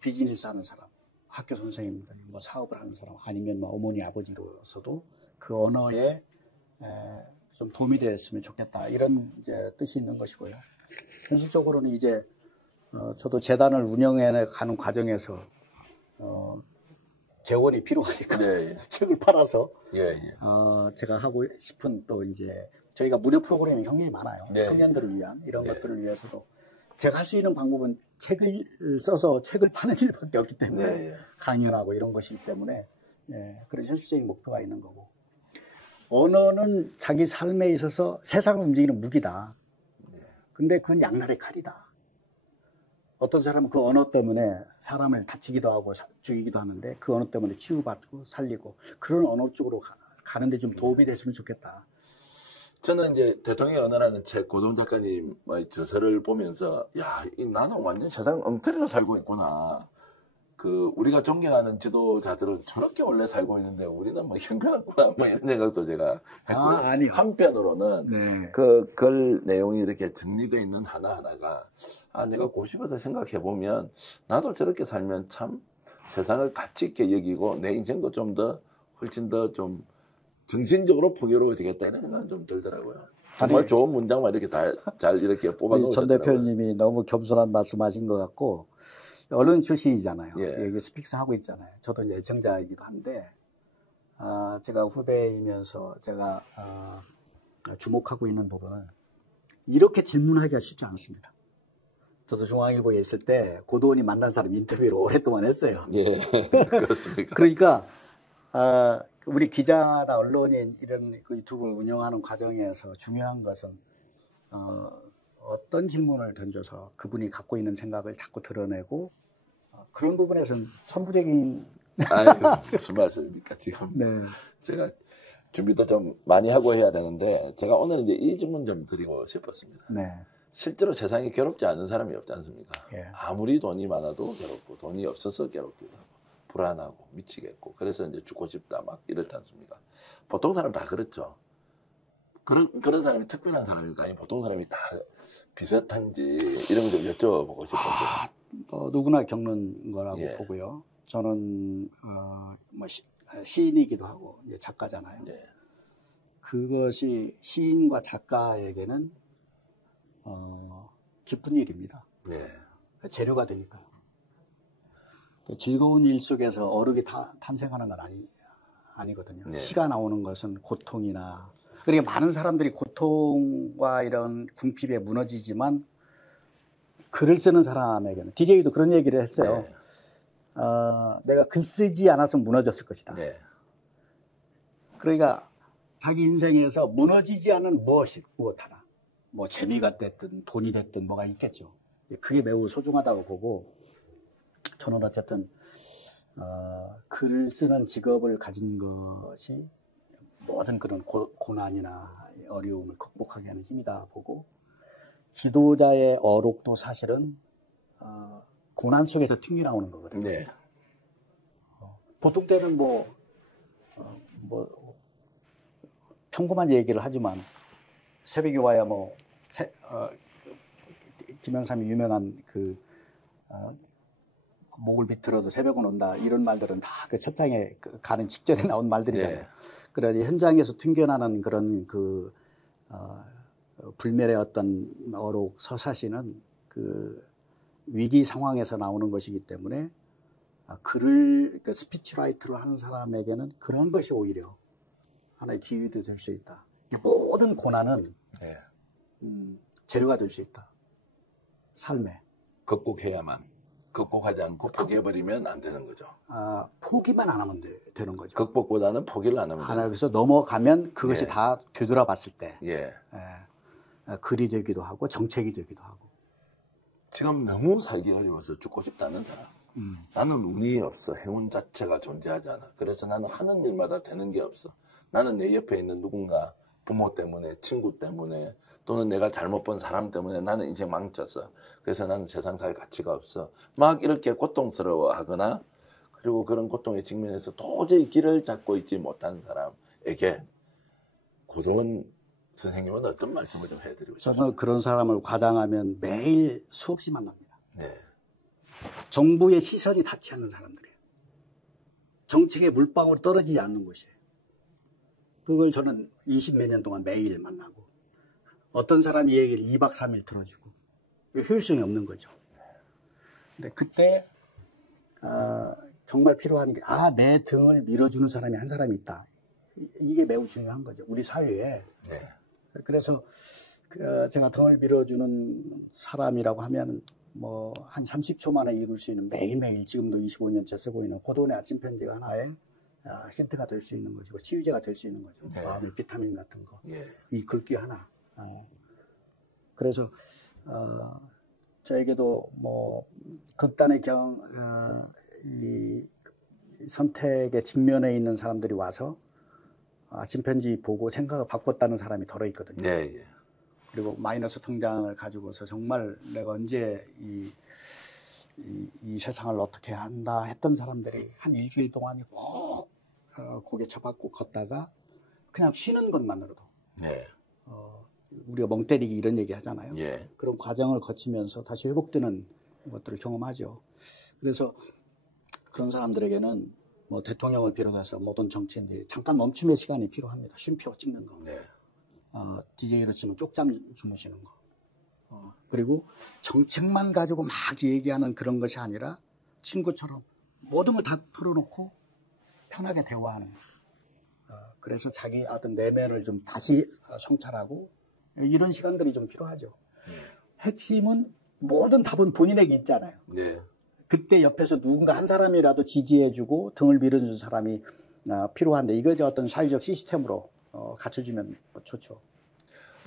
비즈니스 하는 사람, 학교 선생님들, 뭐 사업을 하는 사람 아니면 뭐 어머니 아버지로서도 그 언어에 좀 도움이 됐으면 좋겠다. 이런 이제 뜻이 있는 것이고요. 현실적으로는 이제 저도 재단을 운영해 가는 과정에서 재원이 필요하니까 네, 예. 책을 팔아서 예. 제가 하고 싶은 또 이제 저희가 무료 프로그램이 굉장히 많아요. 네. 청년들을 위한 이런 것들을 위해서도 제가 할 수 있는 방법은 책을 써서 책을 파는 일밖에 없기 때문에 네. 강연하고 이런 것이기 때문에 그런 현실적인 목표가 있는 거고 언어는 자기 삶에 있어서 세상을 움직이는 무기다. 근데 그건 양날의 칼이다. 어떤 사람은 그 언어 때문에 사람을 다치기도 하고 죽이기도 하는데 그 언어 때문에 치유받고 살리고 그런 언어 쪽으로 가는데 좀 도움이 됐으면 좋겠다. 저는 이제 대통령의 언어라는 책 고도원 작가님의 저서를 보면서 나는 완전 세상 엉터리로 살고 있구나. 우리가 존경하는 지도자들은 저렇게 원래 살고 있는데 우리는 뭐 형편없구나 뭐 이런 생각도 제가 했고요. 아니요. 한편으로는 네. 그 글 내용이 이렇게 정리되어 있는 하나하나가 내가 고집해서 생각해보면 나도 저렇게 살면 참 세상을 가치 있게 여기고 내 인생도 좀 더 훨씬 더 좀 정신적으로 풍요로워 지겠다 이런 생각은 좀 들더라고요. 정말 좋은 문장만 이렇게 잘 이렇게 뽑아놓으셨더라고요. 전 대표님이 너무 겸손한 말씀하신 것 같고 언론 출신이잖아요. 예. 여기 스픽스 하고 있잖아요. 저도 이제 애청자이기도 한데 제가 후배이면서 제가 주목하고 있는 부분은 이렇게 질문하기가 쉽지 않습니다. 저도 중앙일보에 있을 때 고도원이 만난 사람 인터뷰를 오랫동안 했어요. 예, 그렇습니까? 그러니까 우리 기자나 언론인 이런 그 유튜브를 운영하는 과정에서 중요한 것은 어떤 질문을 던져서 그분이 갖고 있는 생각을 자꾸 드러내고 그런 부분에서는 천부적인 무슨 말씀입니까 지금? 네. 제가 준비도 좀 많이 하고 해야 되는데 제가 오늘 이제 이 질문 좀 드리고 싶었습니다. 네. 실제로 세상에 괴롭지 않은 사람이 없지 않습니까? 예. 아무리 돈이 많아도 괴롭고 돈이 없어서 괴롭기도 하고 불안하고 미치겠고 그래서 이제 죽고 싶다 막 이렇지 않습니까? 보통 사람 다 그렇죠. 그런 사람이 특별한 사람입니까? 아니 보통 사람이 다 비슷한지 이런 거 좀 여쭤보고 싶었어요. 누구나 겪는 거라고 예. 보고요. 저는 뭐 시인이기도 하고 이제 작가잖아요. 예. 그것이 시인과 작가에게는 기쁜 일입니다. 예. 재료가 되니까. 즐거운 일 속에서 어록이 탄생하는 건 아니거든요. 네. 시가 나오는 것은 고통이나 그러니까 많은 사람들이 고통과 이런 궁핍에 무너지지만 글을 쓰는 사람에게는 DJ도 그런 얘기를 했어요. 네. 내가 글 쓰지 않았으면 무너졌을 것이다. 네. 그러니까 자기 인생에서 무너지지 않은 무엇 하나 뭐 재미가 됐든 돈이 됐든 뭐가 있겠죠. 그게 매우 소중하다고 보고 저는 어쨌든 글 쓰는 직업을 가진 것이 모든 그런 고난이나 어려움을 극복하게 하는 힘이다 보고 지도자의 어록도 사실은 고난 속에서 튕겨나오는 거거든요. 네. 보통 때는 뭐 평범한 얘기를 하지만 새벽에 와야 김영삼이 유명한 목을 비틀어도 새벽은 온다 이런 말들은 다 그 첫 장에 가는 직전에 나온 말들이잖아요. 네. 그래서 현장에서 튕겨나는 그런 불멸의 어떤 어록 서사시는 그 위기 상황에서 나오는 것이기 때문에 글을 그 스피치라이터를 하는 사람에게는 그런 것이 오히려 하나의 기회도 될 수 있다. 모든 고난은 네. 재료가 될 수 있다. 삶에. 극복해야만. 극복하지 않고 포기해버리면 안 되는 거죠. 포기만 안 하면 되는 거죠. 극복보다는 포기를 안 하면 하나 여기서 넘어가면 그것이 예. 다 되돌아봤을 때 예. 글이 되기도 하고 정책이 되기도 하고. 지금 너무 살기 어려워서 죽고 싶다는 사람. 나는 운이 없어. 행운 자체가 존재하지 않아. 그래서 나는 하는 일마다 되는 게 없어. 나는 내 옆에 있는 누군가, 부모 때문에, 친구 때문에, 또는 내가 잘못 본 사람 때문에 나는 인생 망쳤어. 그래서 나는 세상 살 가치가 없어. 막 이렇게 고통스러워하거나, 그리고 그런 고통에 직면해서 도저히 길을 잡고 있지 못한 사람에게 고동원 선생님은 어떤 말씀을 좀 해드리고 싶어요? 저는 그런 사람을 과장하면 매일 수없이 만납니다. 네. 정부의 시선이 닿지 않는 사람들이에요. 정책의 물방울이 떨어지지 않는 곳이에요. 그걸 저는 20몇 년 동안 매일 만나고, 어떤 사람이 얘기를 2박 3일 들어주고, 효율성이 없는 거죠. 근데 그때 정말 필요한 게, 내 등을 밀어주는 사람이 한 사람이 있다. 이게 매우 중요한 거죠, 우리 사회에. 네. 그래서 제가 등을 밀어주는 사람이라고 하면 뭐 한 30초 만에 읽을 수 있는, 매일매일 지금도 25년째 쓰고 있는 고도원의 아침 편지가 하나의 힌트가 될 수 있는 것이고 치유제가 될 수 있는 거죠. 네. 마음의 비타민 같은 거. 예. 이 글귀 하나. 그래서 저에게도 뭐 극단의 이 선택의 직면에 있는 사람들이 와서 아침 편지 보고 생각을 바꿨다는 사람이 덜어 있거든요. 네. 예. 그리고 마이너스 통장을 가지고서 정말 내가 언제 이 세상을 어떻게 한다 했던 사람들이 한 일주일 동안 꼭 고개 쳐박고 걷다가 그냥 쉬는 것만으로도, 네. 우리가 멍 때리기 이런 얘기 하잖아요. 예. 그런 과정을 거치면서 다시 회복되는 것들을 경험하죠. 그래서 그런 사람들에게는 뭐 대통령을 비롯해서 모든 정치인들이 잠깐 멈춤의 시간이 필요합니다. 쉼표 찍는 거. 네. DJ로 치면 쪽잠 주무시는 거. 그리고 정책만 가지고 막 얘기하는 그런 것이 아니라 친구처럼 모든 걸 다 풀어놓고 편하게 대화하는. 그래서 자기 어떤 내면을 좀 다시 성찰하고 이런 시간들이 좀 필요하죠. 핵심은 모든 답은 본인에게 있잖아요. 네. 그때 옆에서 누군가 한 사람이라도 지지해주고 등을 밀어주는 사람이 필요한데, 이거 어떤 사회적 시스템으로 갖춰주면 좋죠.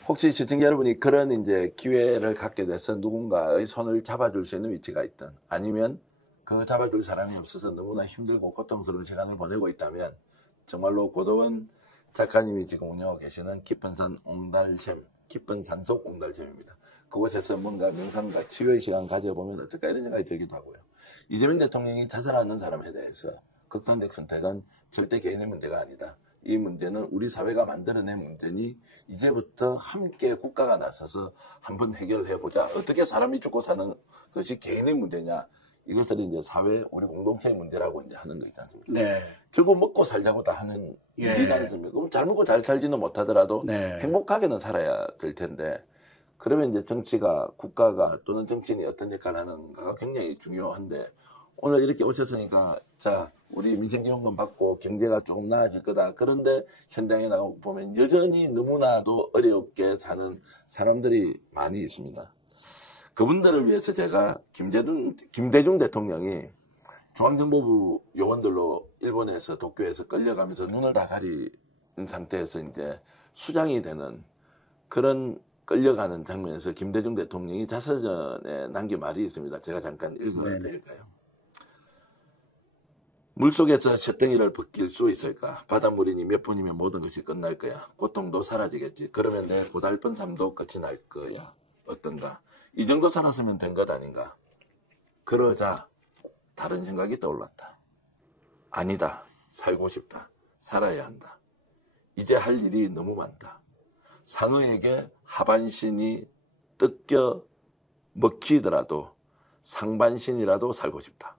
혹시 시청자 여러분이 그런 이제 기회를 갖게 돼서 누군가의 손을 잡아줄 수 있는 위치가 있든, 아니면 그 잡아줄 사람이 없어서 너무나 힘들고 고통스러운 시간을 보내고 있다면, 정말로 고도원 작가님이 지금 운영하고 계시는 깊은 산 옹달샘, 깊은 산속 옹달샘입니다. 그곳에서 뭔가 명상과 치유의 시간 가져보면 어떨까, 이런 생각이 들기도 하고요. 이재명 대통령이 자살하는 사람에 대해서 극단적 선택은 절대 개인의 문제가 아니다. 이 문제는 우리 사회가 만들어낸 문제니 이제부터 함께 국가가 나서서 한번 해결해보자. 어떻게 사람이 죽고 사는 것이 개인의 문제냐. 이것을 이제 사회, 우리 공동체의 문제라고 이제 하는 거 있지 않습니까? 네. 결국 먹고 살자고 다 하는 일이지 않습니까? 그럼 잘 먹고 잘 살지는 못하더라도 네. 행복하게는 살아야 될 텐데, 그러면 이제 정치가, 국가가 또는 정치인이 어떤 역할을 하는가가 굉장히 중요한데, 오늘 이렇게 오셨으니까, 자, 우리 민생지원금 받고 경제가 조금 나아질 거다. 그런데 현장에 나가고 보면 여전히 너무나도 어렵게 사는 사람들이 많이 있습니다. 그분들을 위해서 제가 김대중 대통령이 중앙정보부 요원들로 일본에서 도쿄에서 끌려가면서 눈을 다 가린 상태에서 이제 수장이 되는 그런 끌려가는 장면에서 김대중 대통령이 자서전에 남긴 말이 있습니다. 제가 잠깐 읽어도 될까요? 물속에서 쇳덩이를 벗길 수 있을까? 바닷물이니 몇 분이면 모든 것이 끝날 거야. 고통도 사라지겠지. 그러면 내 고달픈 삶도 끝이 날 거야. 어떤가? 이 정도 살았으면 된 것 아닌가? 그러자 다른 생각이 떠올랐다. 아니다. 살고 싶다. 살아야 한다. 이제 할 일이 너무 많다. 상어에게 하반신이 뜯겨 먹히더라도 상반신이라도 살고 싶다.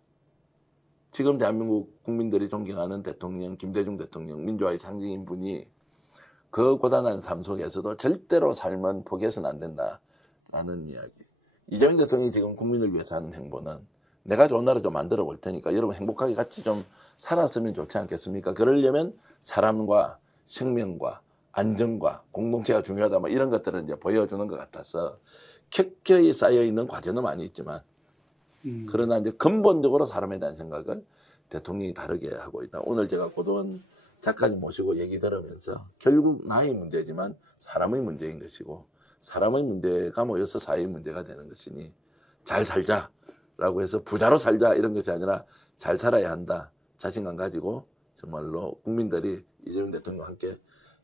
지금 대한민국 국민들이 존경하는 대통령, 김대중 대통령, 민주화의 상징인 분이 그 고단한 삶 속에서도 절대로 삶은 포기해서는 안 된다라는 이야기. 이재명 대통령이 지금 국민을 위해서 하는 행보는 내가 좋은 나라 좀 만들어 볼 테니까 여러분 행복하게 같이 좀 살았으면 좋지 않겠습니까? 그러려면 사람과 생명과 안전과 공동체가 중요하다 뭐 이런 것들을 이제 보여주는 것 같아서 켜켜이 쌓여있는 과제는 많이 있지만 그러나 이제 근본적으로 사람에 대한 생각을 대통령이 다르게 하고 있다. 오늘 제가 고도원 작가님 모시고 얘기 들으면서 결국 나의 문제지만 사람의 문제인 것이고 사람의 문제가 모여서 사회의 문제가 되는 것이니 잘 살자라고 해서 부자로 살자 이런 것이 아니라 잘 살아야 한다. 자신감 가지고 정말로 국민들이 이재명 대통령과 함께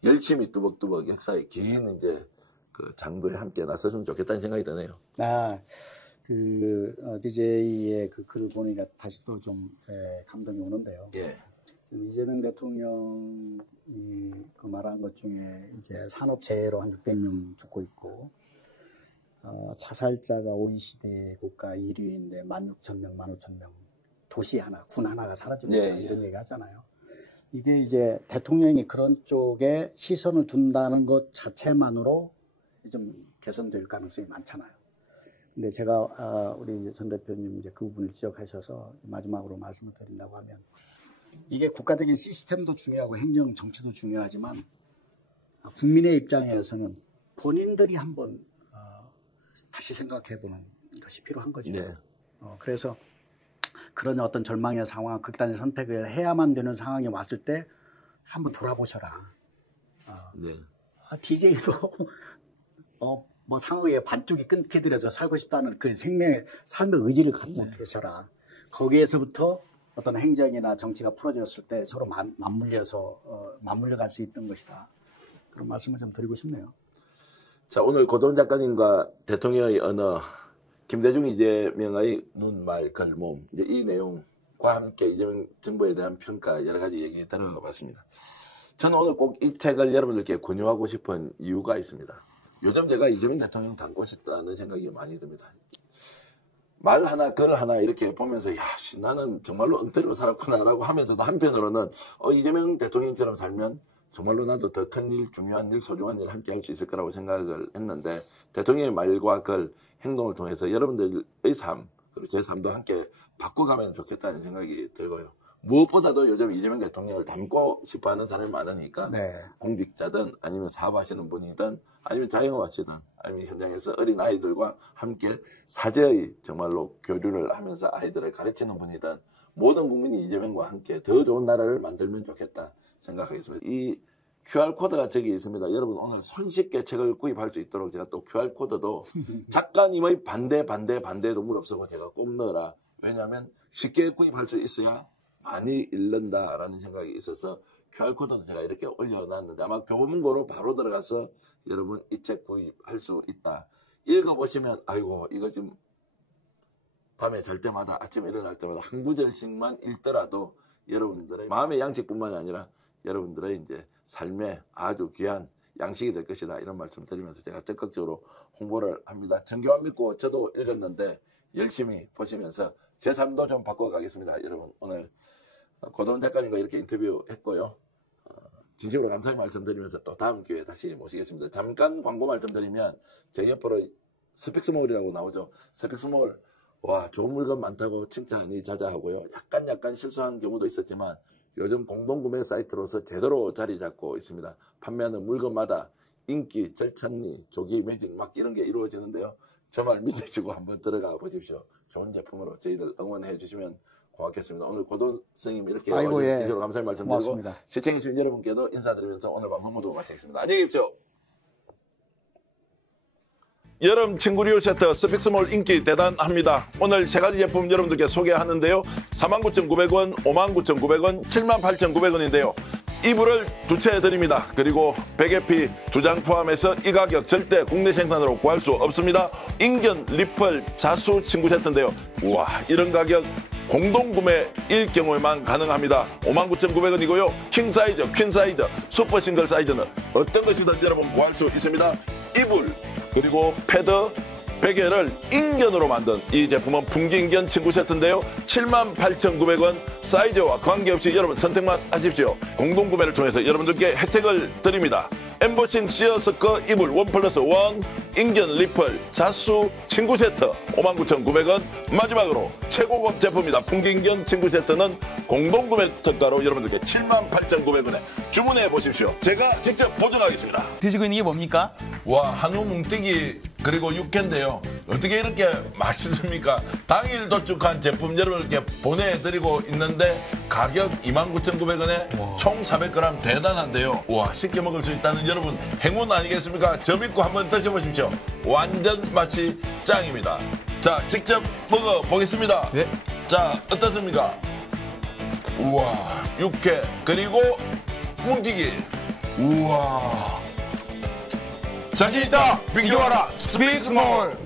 열심히 뚜벅뚜벅 역사의 긴 이제 그 장도에 함께 나서주면 좋겠다는 생각이 드네요. DJ의 그 글을 보니까 다시 또 좀 감동이 오는데요. 예. 이재명 대통령이 그 말한 것 중에 이제 산업재해로 한 600명 죽고 있고, 자살자가 OECD 국가 1위인데 16,000명, 15,000명, 도시 하나, 군 하나가 사라지고 있다 이런 얘기 하잖아요. 이게 이제 대통령이 그런 쪽에 시선을 둔다는 것 자체만으로 좀 개선될 가능성이 많잖아요. 근데 제가 우리 전 대표님 이제 그 부분을 지적하셔서 마지막으로 말씀을 드린다고 하면 이게 국가적인 시스템도 중요하고 행정 정치도 중요하지만 국민의 입장에서는 본인들이 한번 다시 생각해보는 것이 필요한 거죠. 네. 그래서 그런 어떤 절망의 상황, 극단의 선택을 해야만 되는 상황이 왔을 때 한번 돌아보셔라. 네. DJ도 뭐 상황의 반쪽이 끊게 되어서 살고 싶다는 그 삶의 의지를 갖고 계셔라. 거기에서부터 어떤 행정이나 정치가 풀어졌을 때 서로 맞물려 갈 수 있던 것이다. 그런 말씀을 좀 드리고 싶네요. 자, 오늘 고도원 작가님과 대통령의 언어, 김대중 이재명의 눈, 말, 글, 몸, 이제 이 내용과 함께 이재명 정부에 대한 평가 여러 가지 얘기 들어봤습니다. 저는 오늘 꼭 이 책을 여러분들께 권유하고 싶은 이유가 있습니다. 요즘 제가 이재명 대통령 닮고 싶다는 생각이 많이 듭니다. 말 하나, 글 하나 이렇게 보면서 야, 나는 정말로 엉터리로 살았구나라고 하면서도 한편으로는 이재명 대통령처럼 살면 정말로 나도 더 큰 일, 중요한 일, 소중한 일 함께 할 수 있을 거라고 생각을 했는데 대통령의 말과 글, 행동을 통해서 여러분들의 삶, 그리고 제 삶도 함께 바꿔가면 좋겠다는 생각이 들고요. 무엇보다도 요즘 이재명 대통령을 닮고 싶어하는 사람이 많으니까 공직자든 아니면 사업하시는 분이든 아니면 자영업 하시든 아니면 현장에서 어린 아이들과 함께 사제의 정말로 교류를 하면서 아이들을 가르치는 분이든 모든 국민이 이재명과 함께 더 좋은 나라를 만들면 좋겠다 생각하겠습니다. 이 QR코드가 저기 있습니다. 여러분 오늘 손쉽게 책을 구입할 수 있도록 제가 또 QR코드도 작가님의 반대도 무릅쓰고 제가 꼭 넣어라. 왜냐하면 쉽게 구입할 수 있어야 많이 읽는다라는 생각이 있어서 QR코드도 제가 이렇게 올려놨는데 아마 교문고로 바로 들어가서 여러분 이 책 구입할 수 있다. 읽어보시면 아이고 이거 지금 밤에 잘 때마다 아침에 일어날 때마다 한 구절씩만 읽더라도 여러분들의 마음의 양식뿐만이 아니라 여러분들의 이제 삶에 아주 귀한 양식이 될 것이다. 이런 말씀 드리면서 제가 적극적으로 홍보를 합니다. 정교한 믿고 저도 읽었는데 열심히 보시면서 제 삶도 좀 바꿔가겠습니다. 여러분 오늘 고도원 작가님과 이렇게 인터뷰했고요. 진심으로 감사의 말씀드리면서 또 다음 기회에 다시 모시겠습니다. 잠깐 광고 말씀드리면 제 옆으로 스펙스몰이라고 나오죠. 스펙스몰 와 좋은 물건 많다고 칭찬이 자자하고요. 약간 실수한 경우도 있었지만 요즘 공동구매 사이트로서 제대로 자리 잡고 있습니다. 판매하는 물건마다 인기, 절찬리, 조기 매진 막 이런 게 이루어지는데요. 저 말 믿으시고 한번 들어가 보십시오. 좋은 제품으로 저희들 응원해 주시면 고맙겠습니다. 오늘 고도원 선생님 이렇게 진심으로 감사의 말씀드리고 시청해 주신 여러분께도 인사드리면서 오늘 방송 모두 마치겠습니다. 안녕히 계십시오. 여름 친구류 세트 스픽스몰 인기 대단합니다. 오늘 세 가지 제품 여러분들께 소개하는데요. 49,900원, 59,900원, 78,900원인데요. 이불을 2채 드립니다. 그리고 베개피 2장 포함해서 이 가격 절대 국내 생산으로 구할 수 없습니다. 인견 리펄 자수 친구 세트인데요. 우와 이런 가격 공동구매일 경우에만 가능합니다. 59,900원이고요. 킹사이즈, 퀸사이즈, 슈퍼싱글 사이즈는 어떤 것이든 여러분 구할 수 있습니다. 이불 그리고 패드, 베개를 인견으로 만든 이 제품은 풍기인견 친구 세트인데요. 78,900원 사이즈와 관계없이 여러분 선택만 하십시오. 공동구매를 통해서 여러분들께 혜택을 드립니다. 엠보싱 시어스커 이불 1+1 인견 리플 자수 친구 세트 59,900원. 마지막으로 최고급 제품이다. 풍기인견 친구 세트는 공동구매 특가로 여러분들께 78,900원에 주문해 보십시오. 제가 직접 보증하겠습니다. 드시고 있는 게 뭡니까? 와, 한우 뭉티기 그리고 육회인데요. 어떻게 이렇게 맛있습니까? 당일 도축한 제품 여러분께 보내드리고 있는데 가격 29,900원에 총 400g 대단한데요. 와, 쉽게 먹을 수 있다는 여러분 행운 아니겠습니까? 저 믿고 한번 드셔보십시오. 완전 맛이 짱입니다. 자, 직접 먹어보겠습니다. 네. 자, 어떻습니까? 우와, 육회 그리고 뭉티기. 우와. 자신 있다. 비교하라. 스피스몰.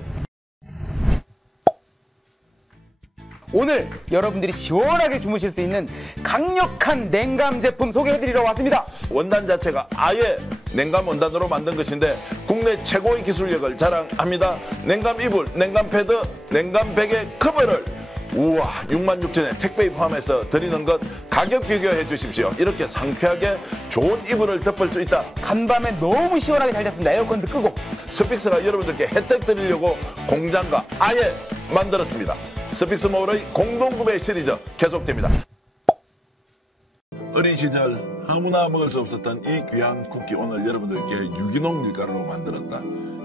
오늘 여러분들이 시원하게 주무실 수 있는 강력한 냉감 제품 소개해드리러 왔습니다. 원단 자체가 아예 냉감 원단으로 만든 것인데 국내 최고의 기술력을 자랑합니다. 냉감 이불, 냉감 패드, 냉감 베개 커버를 우와 66,000원에 택배에 포함해서 드리는 것 가격 비교해 주십시오. 이렇게 상쾌하게 좋은 이불을 덮을 수 있다. 간밤에 너무 시원하게 잘 잤습니다. 에어컨도 끄고. 스픽스가 여러분들께 혜택 드리려고 공장과 아예 만들었습니다. 스픽스몰의 공동구매 시리즈 계속됩니다. 어린 시절 아무나 먹을 수 없었던 이 귀한 쿠키 오늘 여러분들께 유기농 밀가루로 만들었다.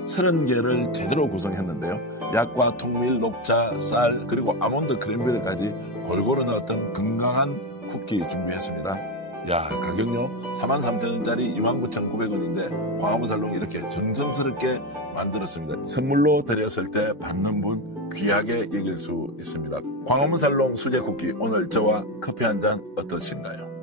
30개를 제대로 구성했는데요. 약과 통밀, 녹차, 쌀 그리고 아몬드 크랜베리까지 골고루 넣었던 건강한 쿠키 준비했습니다. 야, 가격요 43,000원짜리 29,900원인데 광화문살롱 이렇게 정성스럽게 만들었습니다. 선물로 드렸을 때 받는 분 귀하게 여길 수 있습니다. 광화문살롱 수제 쿠키 오늘 저와 커피 한 잔 어떠신가요?